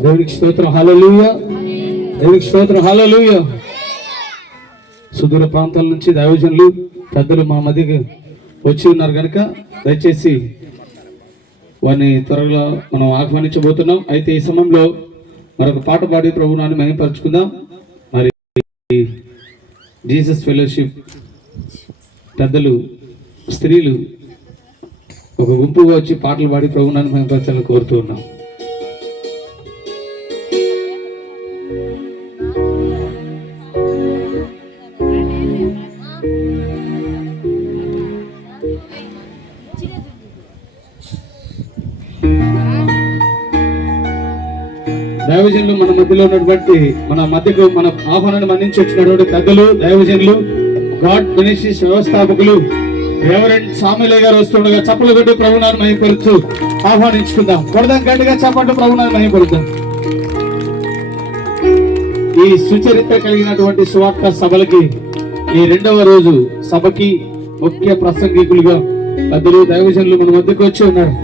దేవుడికి స్తోత్రం హల్లెలూయా దేవుడికి స్తోత్రం హల్లెలూయా సుదూర ప్రాంతాల నుంచి దైవజనులు పెద్దలు మా మధ్యకి వచ్చి ఉన్నారు కనుక దయచేసి వారిని త్వరగా మనం ఆహ్వానించబోతున్నాం. అయితే ఈ సమయంలో మరొక పాట పాడి ప్రభువుని మహిమపరచుకుందాం. మరి జీసస్ ఫెలోషిప్ పెద్దలు స్త్రీలు ఒక గుంపుగా వచ్చి పాటలు పాడి ప్రభువుని మహిమపరచాలని కోరుతూ ఉన్నాం. దైవజనులు మన మధ్యలో ఉన్నటువంటి మన మధ్యకు మన ఆహ్వానాన్ని మన్నించి వచ్చినటువంటి పెద్దలు దైవజనులు గాడ్ మినిస్ట్రీస్ వ్యవస్థాపకులు రెవరెండ్ సాములే గారు వస్తుండగా చప్పలు కొట్టి ప్రభువుని మహిమపరుచు ఆహ్వానించుకుందాం. కొడదాం గట్టిగా చప్పట్లు ప్రభువుని మహిమపరుద్దాం. ఈ సుచరిత్ర కలిగినటువంటి సువార్త సభలకి ఈ రెండవ రోజు సభకి ముఖ్య ప్రసంగికులుగా పెద్దలు దైవజనులు మన మధ్యకు వచ్చి ఉన్నారు.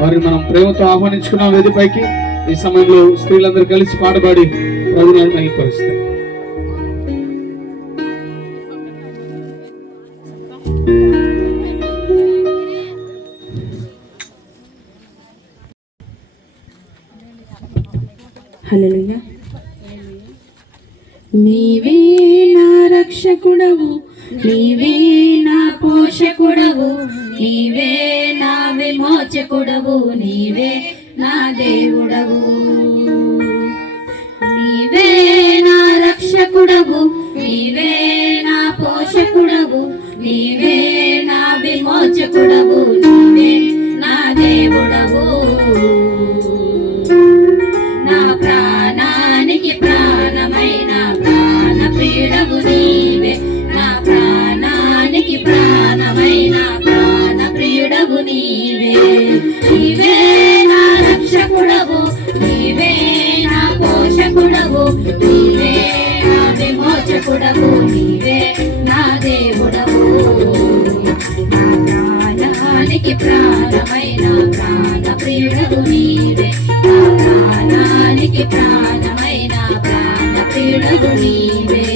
వారిని మనం ప్రేమతో ఆహ్వానించుకున్నాం వేదికపైకి. ఈ సమయంలో స్త్రీలందరూ కలిసి పాడబడి ప్రభువుని మహిమపరుస్తారు. హల్లెలూయా. నీవే నా రక్షకుడవు, నీవే నా పోషకుడవు, నీవే నా విమోచకుడవు, నీవే నా దేవుడవు. నీవే నా రక్షకుడవు, నీవే నా పోషకుడవు, నీవే నా విమోచకుడవు, నీవే నా దేవుడవు. నా ప్రాణానికి ప్రాణమైన ప్రాణ ప్రియుడవు నీవే, నా ప్రాణానికి ప్రాణమైన ప్రాణ ప్రియుడవు నీవే. ప్రాణానికి ప్రాణమైన ప్రాణ ప్రియుడవు నీవే నా ప్రాణానికి ప్రాణమైన ప్రాణ ప్రియుడవు నీవే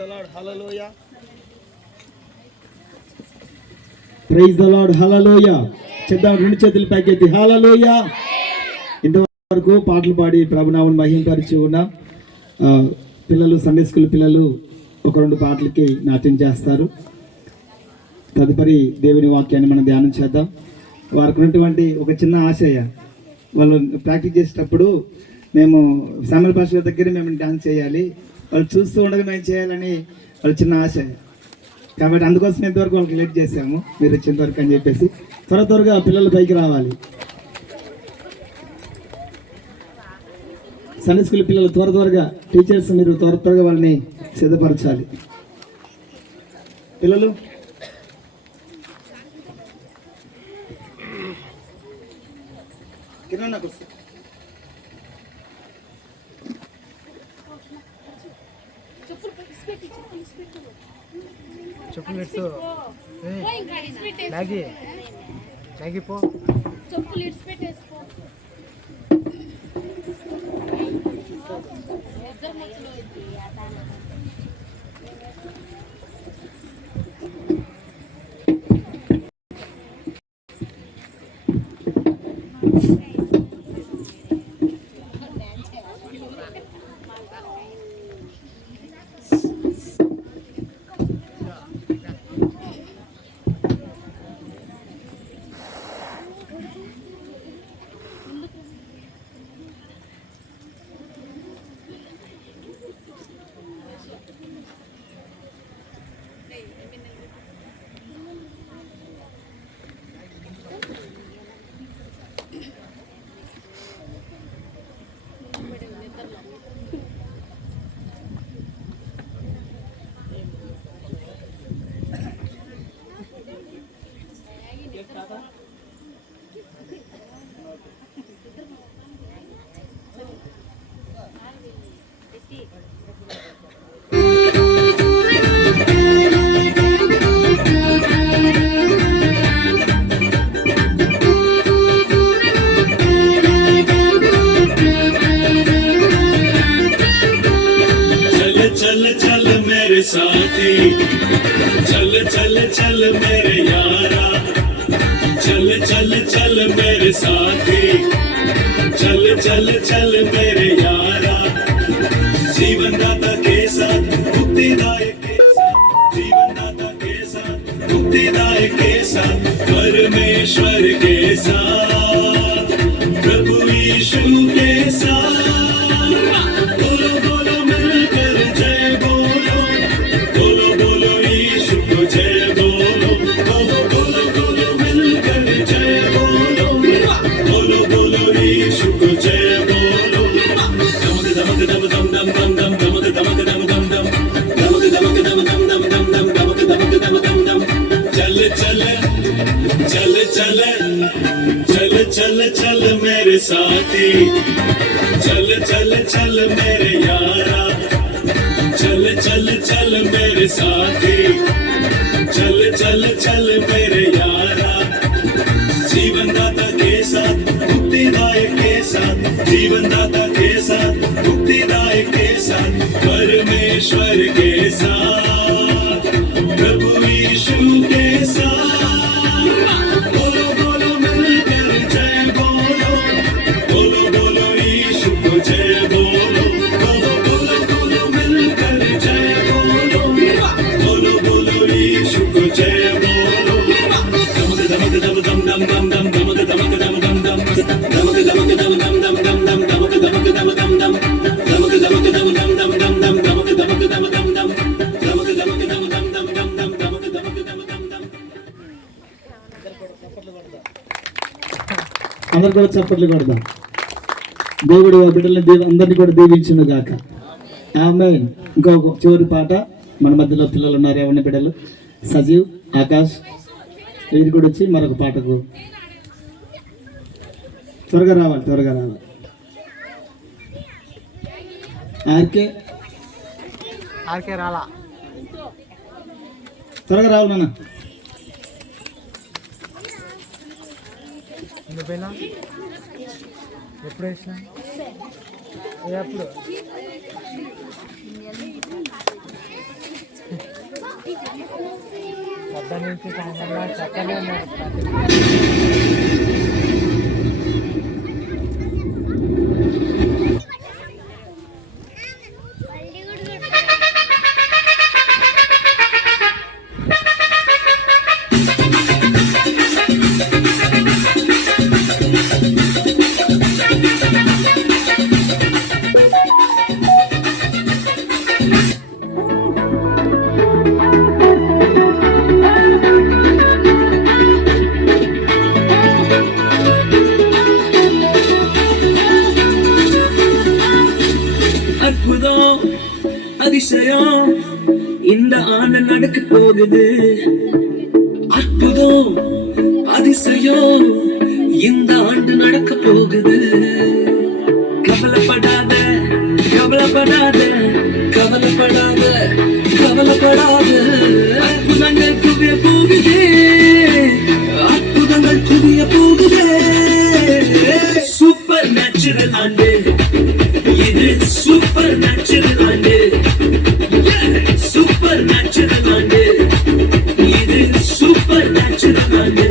the lord hallelujah. Praise the lord hallelujah. చెప్దాం, రెండు చేతులు పైకెత్తి హల్లెలూయా. ఇంతవరకు పాటలు పాడి ప్రభునామం మహిమపరిచి ఉన్న పిల్లలు, సండే స్కూల్ పిల్లలు ఒక 2 పాటలకి నాట్యం చేస్తారు. తదుపరి దేవుని వాక్యాన్ని మనం ధ్యానం చేద్దాం. వారికి ఉన్నటువంటి ఒక చిన్న ఆశయ, వాళ్ళు ప్రాక్టీస్ చేసేటప్పుడు మేము శామ్యూల్ పాస్టర్ దగ్గర మేము డాన్స్ చేయాలి, వాళ్ళు చూస్తూ ఉండగా మేము చేయాలని వాళ్ళ చిన్న ఆశ. కాబట్టి అందుకోసం ఇంతవరకు వాళ్ళకి లేట్ చేసాము, మీరు వచ్చేంతవరకు అని చెప్పేసి. త్వరగా పిల్లలు పైకి రావాలి. సండే స్కూల్ పిల్లలు త్వరగా, టీచర్స్ మీరు త్వరగా వాళ్ళని సిద్ధపరచాలి. పిల్లలు చెప్పులు ఇడ్సు మ్యాగీ పో. చెప్పులు ఇడిచిపెట్టేసుకో. साथी चल चल चल मेरे यारा, चल चल चल मेरे साथी, चल चल चल मेरे यारा। जीवन दाता के साथ, मुक्तिदायक के साथ, जीवन दाता के साथ, मुक्तिदायक के साथ, परमेश्वर के साथ, प्रभु यीशु के साथ। बोलो बोलो मिलकर जय बोलो, बोलो बोलो यीशु को जय बोलो, बोलो बोलो बोलो मिलकर जय बोलो, बोलो बोलो यीशु को जय बोलो। दमक दमक दम दम दम दम दम, दमक दमक दम दम दम, दमक दमक दम दम दम दम दम, दमक दमक दम दम दम। चल चल चल चल चल चल चल मेरे साथी, चल चल चल मेरे यारा, चल चल चल मेरे साथी, चल चल चल मेरे यारा। जीवन दाता के साथ, मुक्तिदायक के साथ, जीवन दाता के साथ, मुक्तिदायक के साथ, परमेश्वर के साथ, प्रभु यीशु के साथ। बोलो बोलो मिलकर जय बोलो, बोलो बोलो यीशु को जय बोलो, बोलो बोलो बोलो मिलकर जय बोलो, बोलो बोलो यीशु को जय बोलो। दमक दमक दम दम दम दम दम, दमक दमक दम दम दम, दमक दमक दम दम दम दम दम, दमक दमक दम दम दम, दमक दमक दम दम दम दम दम, दमक दमक दम दम दम, दमक दमक दम दम दम दम दम, दमक दमक दम दम दम। అందరు కూడా చప్పట్లు కొడదాం. దేవుడు ఆ బిడ్డల్ని అందరినీ కూడా దీవించును గాక. ఆమేన్. ఇంకొక చివరి పాట మన మధ్యలో పిల్లలు ఉన్నారు, ఎవరిని బిడ్డలు సజీవ్, ఆకాష్, వీరు కూడా వచ్చి మరొక పాటకు త్వరగా రావాలి, త్వరగా రావాలి. ఆర్కే రాలా, త్వరగా రావాలి నాన్న. నువ్వేనా ఎప్పుడు వేసినా ఎప్పుడు పొద్దున్న నుంచి సాయంత్రం చక్కనే ఉన్నారు. அற்புதம் அதிசயம் இந்த ஆண்டு நடக்க போகுது. அற்புதம் அதிசயம் இந்த ஆண்டு நடக்க போகுது. கவலைப்படாத கவலைப்படாத கவலைப்படாத கவலைப்படாத. அற்புதங்கள் குவிய போகுது, அற்புதங்கள் குவிய போகுது. சூப்பர் நேச்சுரல் ஆண்டு இது, சூப்பர் நேச்சுரல் ஆண்டு. சூப்பர் நேச்சுரல் ஆண்டு இது, சூப்பர் நேச்சுரல் ஆண்டு.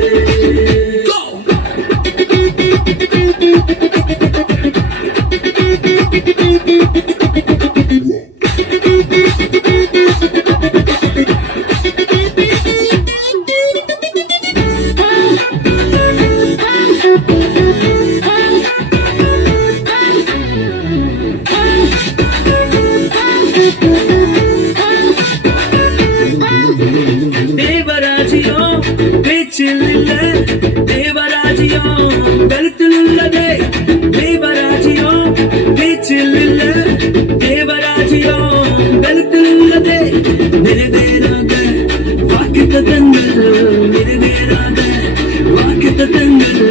தேவராஜ்யம் பேச்சில் இல்ல, தேவராஜ்யம் கருத்தில் உள்ளதே. தேவராஜ்யம் பேச்சில் இல்ல, தேவராஜ்யம் கருத்தில் உள்ளதே. நிறைவேறாத வாக்குத்தத்தங்கள், நிறைவேறாத வாக்குத்தத்தங்கள்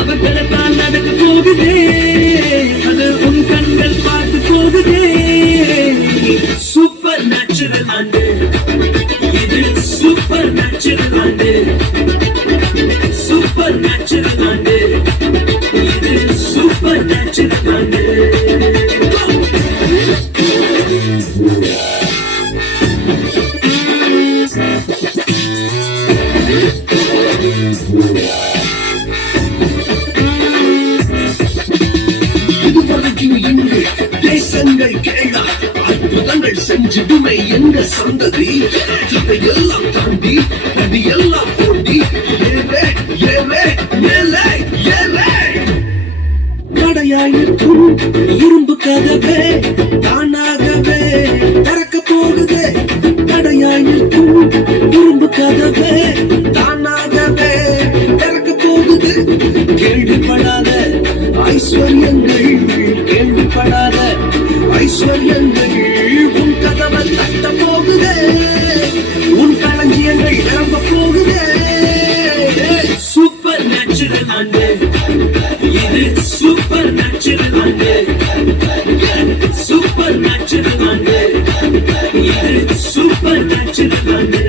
அவர்களால் நடக்க போகுதே. அது உன் கண்கள் பார்த்து போகுதே. சூப்பர் நேச்சுரல் ஆண்டு இது, சூப்பர் நேச்சுரல் ஆண்டு. சூப்பர் நேச்சுரல் ஆண்டு இது, சூப்பர் நேச்சுரல் ஆண்டு. இதுவரைக்கும் இங்கு தேசங்கள் கேளா, அற்புதங்கள் செஞ்சிடுமை எங்க சந்ததி. இதையெல்லாம் தாண்டி அதையெல்லாம் போட்டி ஏலே ஏலே ஏலே ஏலே. கடையாய் நிற்கும் இரும்பு கதவே தானாகவே திறக்க போகுது. கடையாய் நிற்கும் இரும்பு கதவே தானாகவே திறக்க போகுது. கேள்விப்படாத ஐஸ்வர்யங்கள், கேள்விப்படாத ஐஸ்வர்யங்கள் உன் கதவை தட்ட போகுதே. உன் களஞ்சியங்கள் நிரம்ப போகுதே. சூப்பர் நேச்சுரல் ஆண்டு இது, சூப்பர் நேச்சுரல் ஆண்டு. சூப்பர் நேச்சுரல் ஆண்டு இது, சூப்பர் நேச்சுரல் ஆண்டு.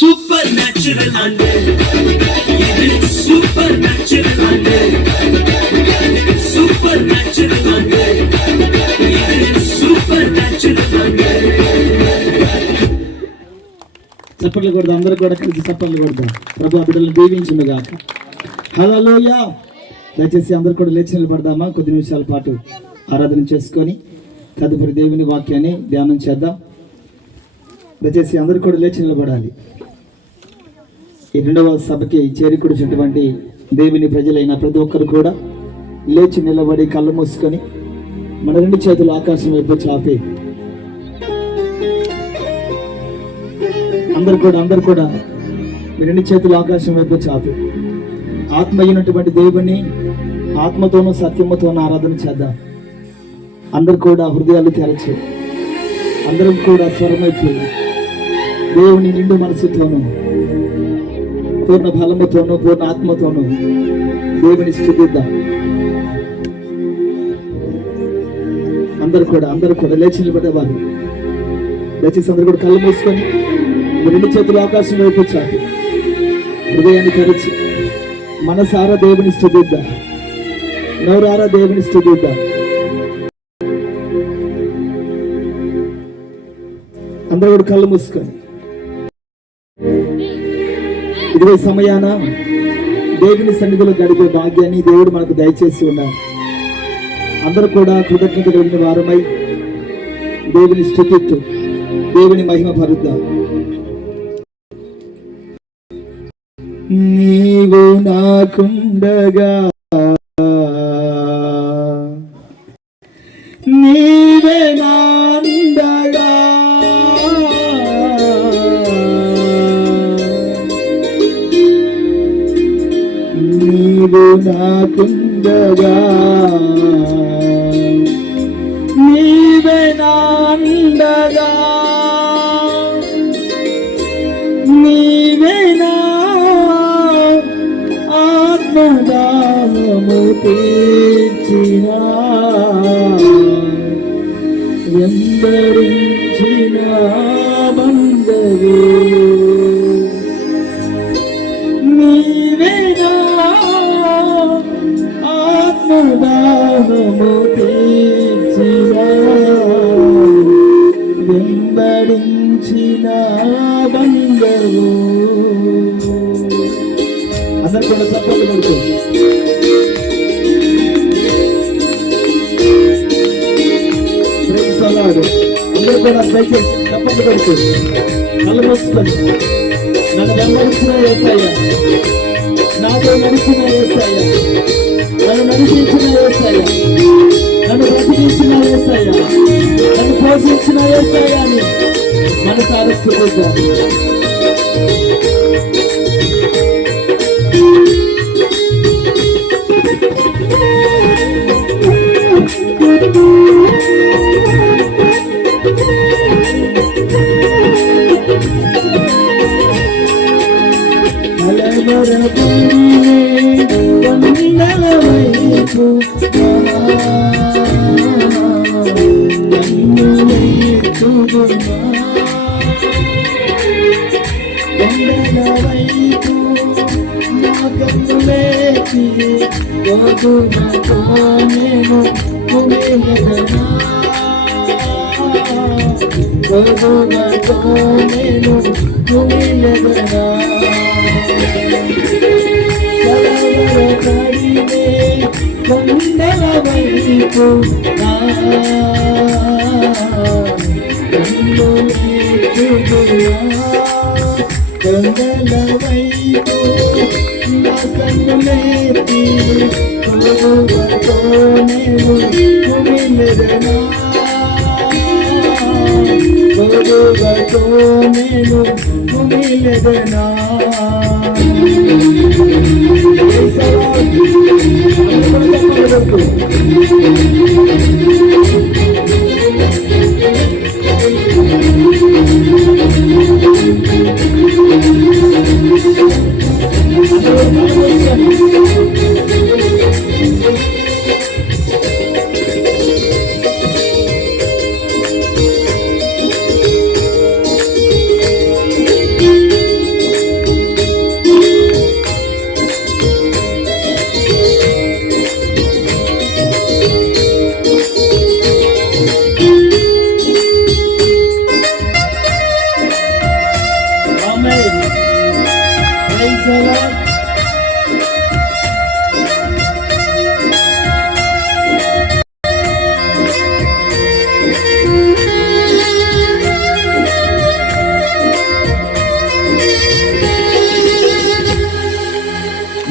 சூப்பர் நேச்சுரல் ஆண்டு இது, சூப்பர் நேச்சுரல் ஆண்டு. சூப்பர் நேச்சுரல் ஆண்டு இது, సూపర్ న్యాచురల్ చప్పట్లు కొడదాం, అందరూ కూడా కలిసి చప్పట్లు కొడదాం. ప్రభు బిడ్డలను దీవించును గాక. హల్లెలూయా. దయచేసి అందరూ కూడా లేచి నిలబడదామా, కొద్ది నిమిషాల పాటు ఆరాధన చేసుకొని తదుపరి దేవుని వాక్యాన్ని ధ్యానం చేద్దాం. దయచేసి అందరూ కూడా లేచి నిలబడాలి. ఈ రెండవ సభకి చేరుకుడినటువంటి దేవుని ప్రజలైన ప్రతి ఒక్కరు కూడా లేచి నిలబడి కళ్ళు మూసుకొని మన రెండు చేతులు ఆకాశం వైపు చాపి అందరు కూడా మీ రెండు చేతులు ఆకాశం వైపు చాపి ఆత్మ అయినటువంటి దేవుని ఆత్మతోనూ సత్యముతోనూ ఆరాధన చేద్దాం. అందరు కూడా హృదయాలు తెరచి అందరం కూడా స్వరమైపోయి దేవుని నిండు మనసుతోను, పూర్ణ బలముతోను, పూర్ణ ఆత్మతోను దేవుని స్తుతిద్దాం. అందరూ కూడా లేచి నిలబడేవారు. దయచేసి అందరూ కూడా కళ్ళు మూసుకొని రెండు చేతులు ఆకాశం వైపు చాటి హృదయాన్ని తెరచి మనసారా దేవుని స్తుతిద్దాం, నోరారా దేవుని స్తుతిద్దాం. అందరూ కూడా కళ్ళు మూసుకొని ఇదే సమయాన దేవుని సన్నిధిలో గడిపే భాగ్యాన్ని దేవుడు మనకు దయచేసి ఉన్నారు. అందరూ కూడా కృతజ్ఞత కలిగిన వారమై దేవుని స్తుతిస్తూ దేవుని మహిమ పరుద్దాం. నీవు నాకుండగా నీవే నాండగా నీవు నాకుండగా నీవే నాండగా నీవే నా ఆత్మదాహము తీర్చిన వెంబడించిన బంధవు నీవే నా ఆత్మదాహము తీర్చిన వెంబడించిన బంధవు. అందరూ కూడా చప్పట్లు కొడుతూ అందరూ కూడా దయచేసి చప్పట్లు కొడుతూ కళ్ళు మూసుకొని నన్ను వెంబడించిన యేసయ్య, నాతో నడిచిన యేసయ్య, నన్ను నడిపించిన యేసయ్య, నన్ను బ్రతికించిన యేసయ్య, నన్ను పోషించిన యేసయ్య అని మనసారా స్తుతిద్దాం.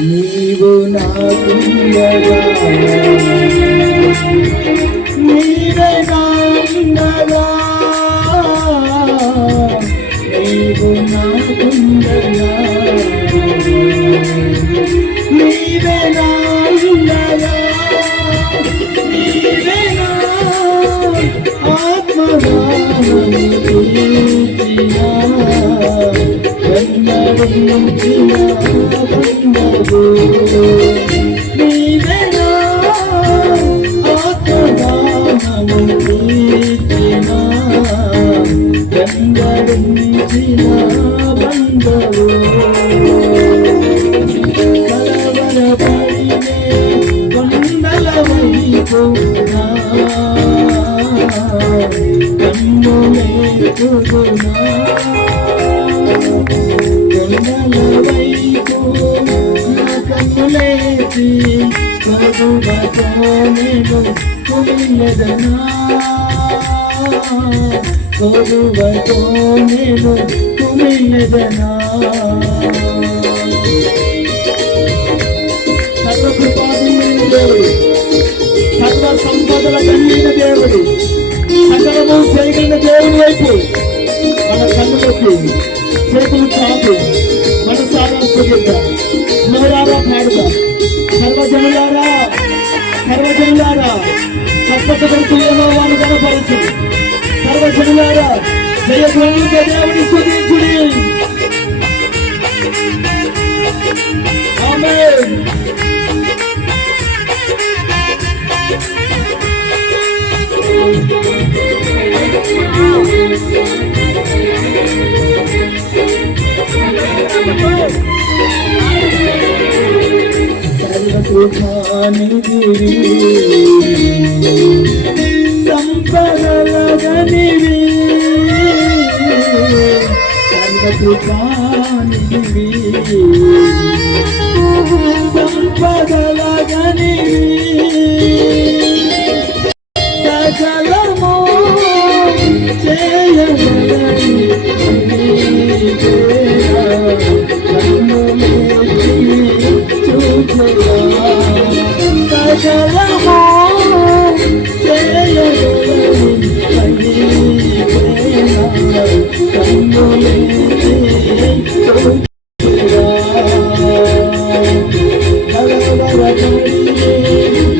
నీవు నాకుండగా నీవే నాకుండగా నీవు నాకుండగా నీవే నాకుండగా నీవే నా ఆత్మదాహము తీర్చిన బంధవు నీవేనా ఆత్మదానము తీర్చిన గంగరించిన బంధవు కలవరపడినే కొండల వైపు కన్నులేకునా కొండల వైపు నా కన్నులేసి చదువుతో నేను కుమిలెదనా చదువుతో నేను కుమిలెదనా సర్వకృపాభిమైన దేవుడు, సర్వ సంపదల కలిగిన దేవుడు, సకలము చేయగలిగిన దేవుని వైపు మన కన్నులకి చేతులు చాపు మనసారా స్తుతిద్దాం, నోరారా పాడుదాం. సర్వజనులారా సర్వజనులారా చప్పట కొడుతూ యెహోవాను గణపరచు. సర్వజనులారా జయధ్వనులతో దేవుని స్తుతించుడి. ఆమేన్. సర్వసుఖానిధివి సంపదలగనివి సర్వసుఖానిధివి సంపదలగనివి సకలము చేయగలని సకలము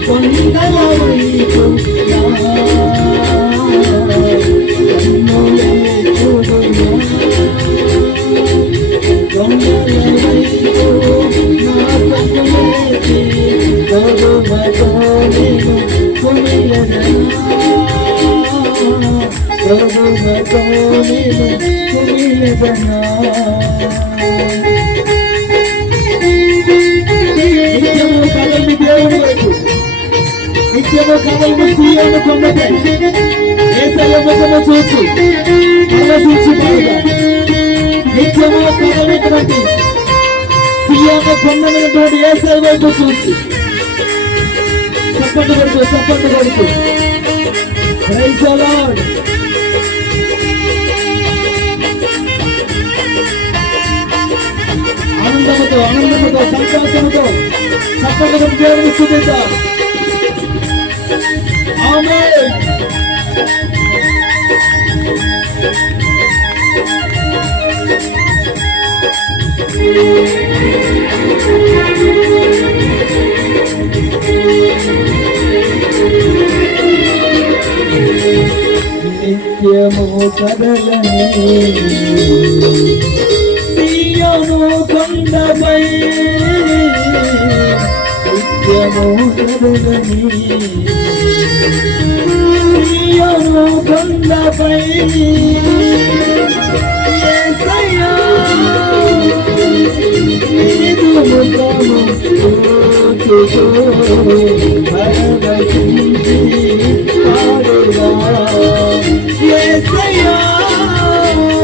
కొండల వైపు నిత్యము కదలి దేవుని వైపు, నిత్యము కదలి సీయోను కొండపై యేసయ్య ముఖము చూచి పరవశించి పాడుగా. నిత్యము కదలినటువంటి సీయోను కొండమైనటువంటి యేసయ్య వైపు చూసి చప్పట్లు కొడుతూ ప్రైజ్ ది లార్డ్. ఆనందముతో సంతోషముతో చప్పట్లు దేవుని స్తుతిద్దాం. ఆమేన్. నిత్యము కదలని సీయోను కొండపై నిత్యము కదలని సీయోను కొండపై యేసయ్యా నీదు ముఖము చూచుచు పరవశించి పాడుగా. యేసయ్యా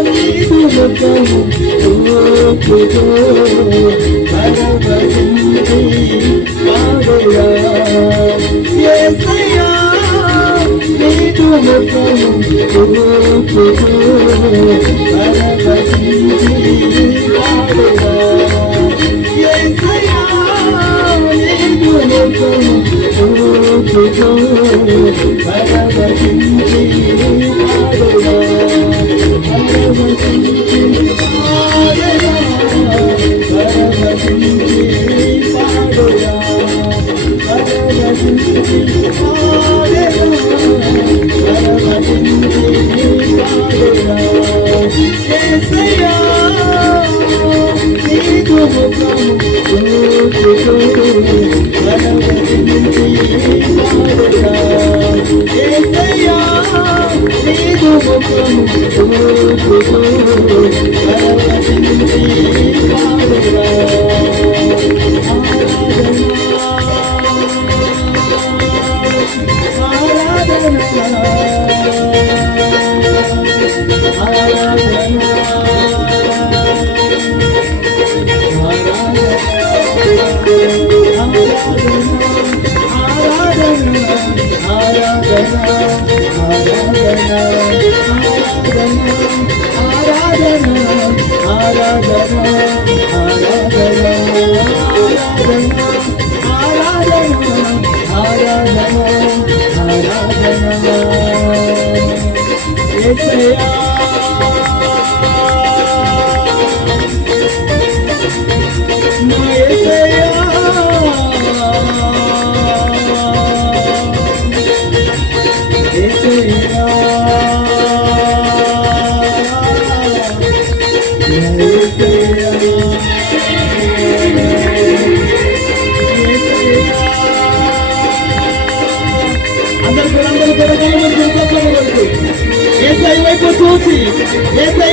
నీదు ముఖము చూచుచు పరవశించి పాడుగా. యేసయ్యా నీదు ముఖము చూచుచు పరవశించి పాడుగా. యేసయ్యా నీదు ముఖము చూచుచు పరవశించి పాడుగా. పరవశించి పాడుగా. పరవశించి పాడుగా. పరవశించి పాడుగా. పరవశించి పాడుగా. యేసయ్యా ముఖము చూచుచు పరవశించి పాడెదా. యేసయ్యా నీదు ముఖము చూచుచు పరవశించి పాడెదా.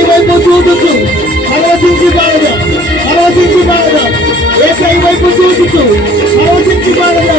వైపు చూచుచు పరవశించి పాడదా, పరవశించి పాడదా. ఏసై వైపు చూచుచు పరవశించి పాడదా.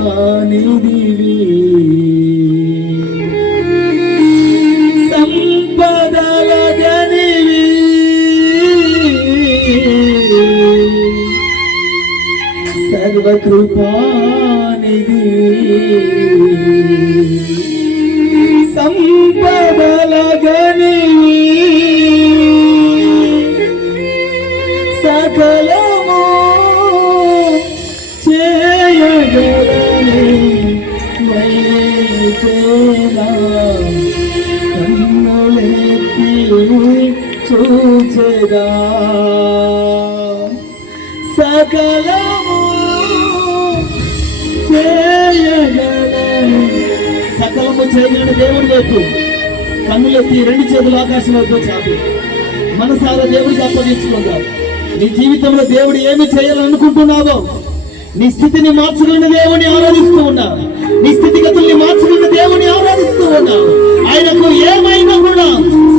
సర్వకృపానిధివి సంపదల గనివి సర్వకృపానిధివి సంపదల గనివి సకలము చేయగలని వైతేనా కన్నులెత్తి చూచెదా. సకలము చేయగలని, సకలము చేయగలని దేవుడి వైపు కన్నులెత్తి రెండు చేతులు ఆకాశం వైపు చాపి మనసారా దేవుడికి అప్పగించుకుందాం. నీ జీవితంలో దేవుడు ఏమి చేయాలనుకుంటున్నావో, నీ స్థితిని మార్చగలిగిన దేవుని ఆరాధిస్తూ ఉన్నావు, నీ స్థితిగతుల్ని మార్చగలిగిన దేవుని ఆరాధిస్తూ ఉన్నావు. ఆయనకు ఏమైనా కూడా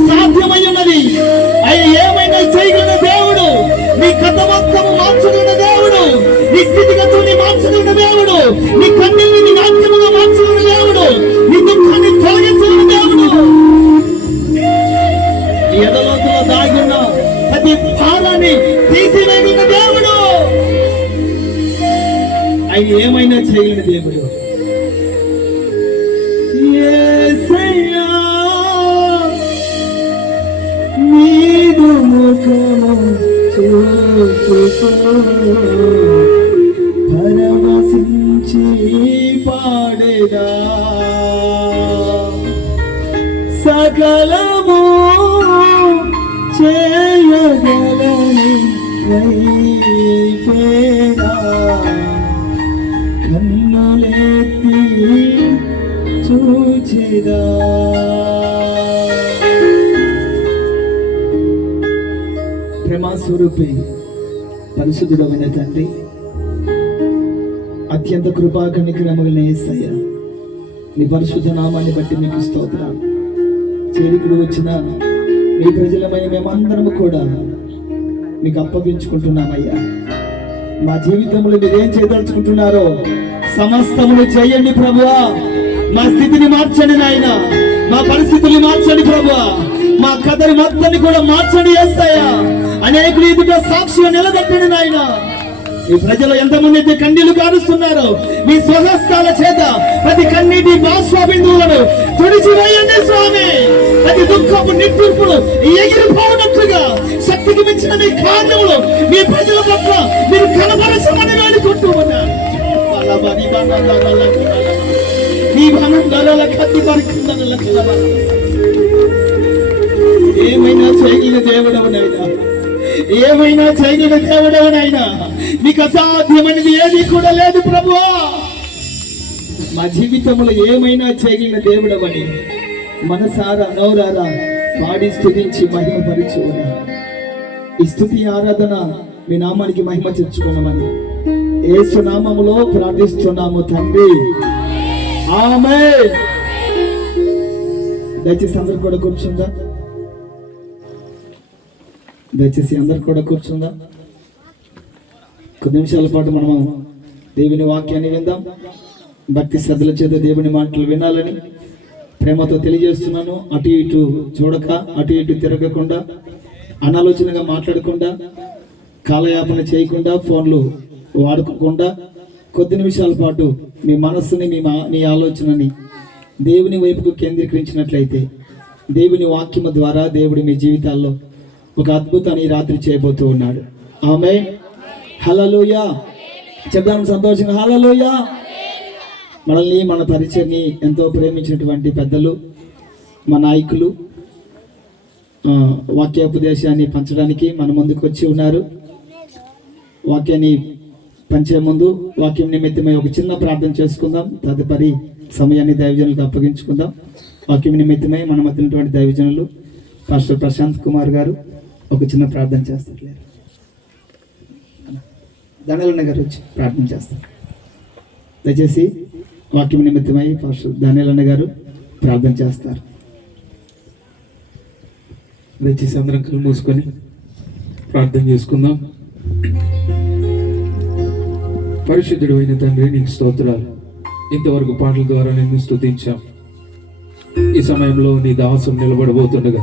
సాధ్యమై ఉన్నది. ఆయన ఏమైనా చేయగలిగిన దేవుడు, నీ కథ మొత్తం మార్చగలిగిన దేవుడు, నీ స్థితిగతుల్ని మార్చగలిగిన దేవుడు, నీ కన్నీళ్ళని నీ నాట్యముగా మార్చగలిగిన దేవుడు, నీ దుఃఖాన్ని తొలగించగలిగిన దేవుడు, ఎదలోతులో దాగిన ప్రతి భారాన్ని తీసివేయగలిగిన దేవుడు. ఆయన ఏమైనా చేయగలిగిన దేవుడు. యేసయ్యా నీదు ముఖము చూచుచు పరవశించి పాడెదా. సకలము చేయగలని వైపేనా కన్నులెత్తి చూచెదా. స్వరూపి పరిశుద్ధుడమైన తండ్రి, అత్యంత కృపా కనికరముగల యేసయ్య, నీ పరిశుద్ధ నామాన్ని బట్టి మీకు స్తోత్రాలు. చేరికలు వచ్చిన మీ ప్రజలమైన మేమందరము కూడా మీకు అప్పగించుకుంటున్నామయ్యా. మా జీవితంలో మీరేం చేయదలుచుకుంటున్నారో సమస్తమును చేయండి ప్రభువా. మా స్థితిని మార్చండి నాయన, మా పరిస్థితుల్ని మార్చండి ప్రభువా. మా కథని మొత్తాన్ని కూడా మార్చండి యేసయ్యా. అనేకులు ఎదుట సాక్షిగా నిలబెట్టండి నాయన. ఈ ప్రజలు ఎంతమంది అయితే కన్నీళ్లు కారుస్తున్నారో మీ స్వహస్తాల చేత ప్రతి కన్నీటి బాష్పబిందువులను తుడిచివేయండి స్వామి. ప్రతి దుఃఖపు నిట్టూర్పులు ఎగిరిపోనట్లుగా శక్తికి మించిన మీ కార్యములు మీ ప్రజల పట్ల మీరు కనబరచమని వేడుకుంటూ ఉన్నారు. ఏమైనా చేయగలిగిన దేవుడవనైనా, ఏమైనా చేయగలిగిన దేవుడవనైనా మీకు అసాధ్యమైనది ఏది కూడా లేదు ప్రభువా. మా జీవితంలో ఏమైనా చేయగలిగిన దేవుడవని మనసారా నోరారా పాడి స్తుతించి మహిమపరిచు. ఈ స్తుతి ఆరాధన మీ నామానికి మహిమ తెచ్చుకున్నామని యేసు నామములో ప్రార్థిస్తున్నాము తండ్రి, ఆమేన్. దయచేసి అందరు కూడా కూర్చుందా, దయచేసి అందరు కూడా కూర్చుందా. కొద్ది నిమిషాల పాటు మనము దేవుని వాక్యాన్ని విందాం. భక్తి శ్రద్ధల చేత దేవుని మాటలు వినాలని ప్రేమతో తెలియజేస్తున్నాను. అటు ఇటు చూడక, అటు ఇటు తిరగకుండా, అనాలోచనగా మాట్లాడకుండా, కాలయాపన చేయకుండా, ఫోన్లు వాడుకోకుండా కొద్ది నిమిషాల పాటు మీ మనస్సుని మీ ఆలోచనని దేవుని వైపుకు కేంద్రీకరించినట్లయితే దేవుని వాక్యము ద్వారా దేవుడు మీ జీవితాల్లో ఒక అద్భుతాన్ని రాత్రి చేయబోతూ ఉన్నాడు. ఆమేన్. హల్లెలూయా. చెప్దాం సంతోషంగా హల్లెలూయా. మనల్ని మన పరిచయని ఎంతో ప్రేమించినటువంటి పెద్దలు, మా నాయకులు వాక్యోపదేశాన్ని పంచడానికి మన ముందుకు వచ్చి ఉన్నారు. వాక్యాన్ని పంచే ముందు వాక్యం నిమిత్తమై ఒక చిన్న ప్రార్థన చేసుకుందాం. తదుపరి సమయాన్ని దైవజనులకు అప్పగించుకుందాం. వాక్యం నిమిత్తమై మన మధ్య ఉన్నటువంటి దైవజనులు పాస్టర్ ప్రశాంత్ కుమార్ గారు ఒక చిన్న ప్రార్థన చేస్తారు. ధనలన్న గారు వచ్చి ప్రార్థన చేస్తారు. దయచేసి వాక్యం నిమిత్తమై పాస్టర్ ధనలన్న గారు ప్రార్థన చేస్తారు. దయచేసి అందరం కళ్ళు మూసుకొని ప్రార్థన చేసుకుందాం. పరిశుద్ధుడు అయిన తండ్రి, నీకు స్తోత్రాలు. ఇంతవరకు పాటల ద్వారా నిన్ను స్తుతించాం. ఈ సమయంలో నీ దాసం నిలబడబోతుండగా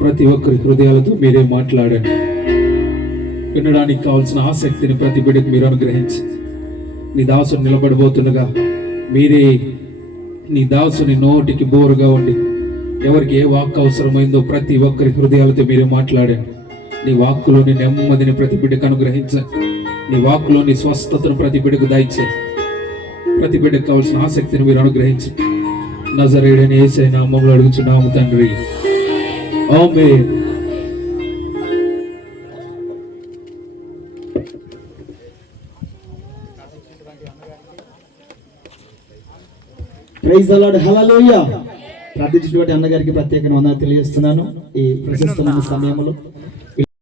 ప్రతి ఒక్కరి హృదయాలతో మీరే మాట్లాడండి. వినడానికి కావాల్సిన ఆసక్తిని ప్రతి బిడ్డకు మీరు అనుగ్రహించి నీ దాసుని నిలబడబోతుండగా మీరే నీ దాసుని నోటికి బోరుగా ఉండి ఎవరికి ఏ వాక్కు అవసరమైందో ప్రతి ఒక్కరి హృదయాలతో మీరే మాట్లాడండి. నీ వాక్కులోని నెమ్మదిని ప్రతి బిడ్డకు అనుగ్రహించండి. నీ వాక్కులోని స్వస్థతను ప్రతి బిడ్డకు దయచేయండి. ప్రతి బిడ్డకు కావాల్సిన ఆసక్తిని మీరు అనుగ్రహించండి. నజరేయుడైన యేసయ్య నామములో అడుగుచున్నాము తండ్రి, amen. Praise the lord. Hallelujah. ప్రార్థించినటువంటి అన్నగారికి ప్రత్యేక వందనాలు తెలియజేస్తున్నాను. ఈ ప్రశస్తమైన సమయంలో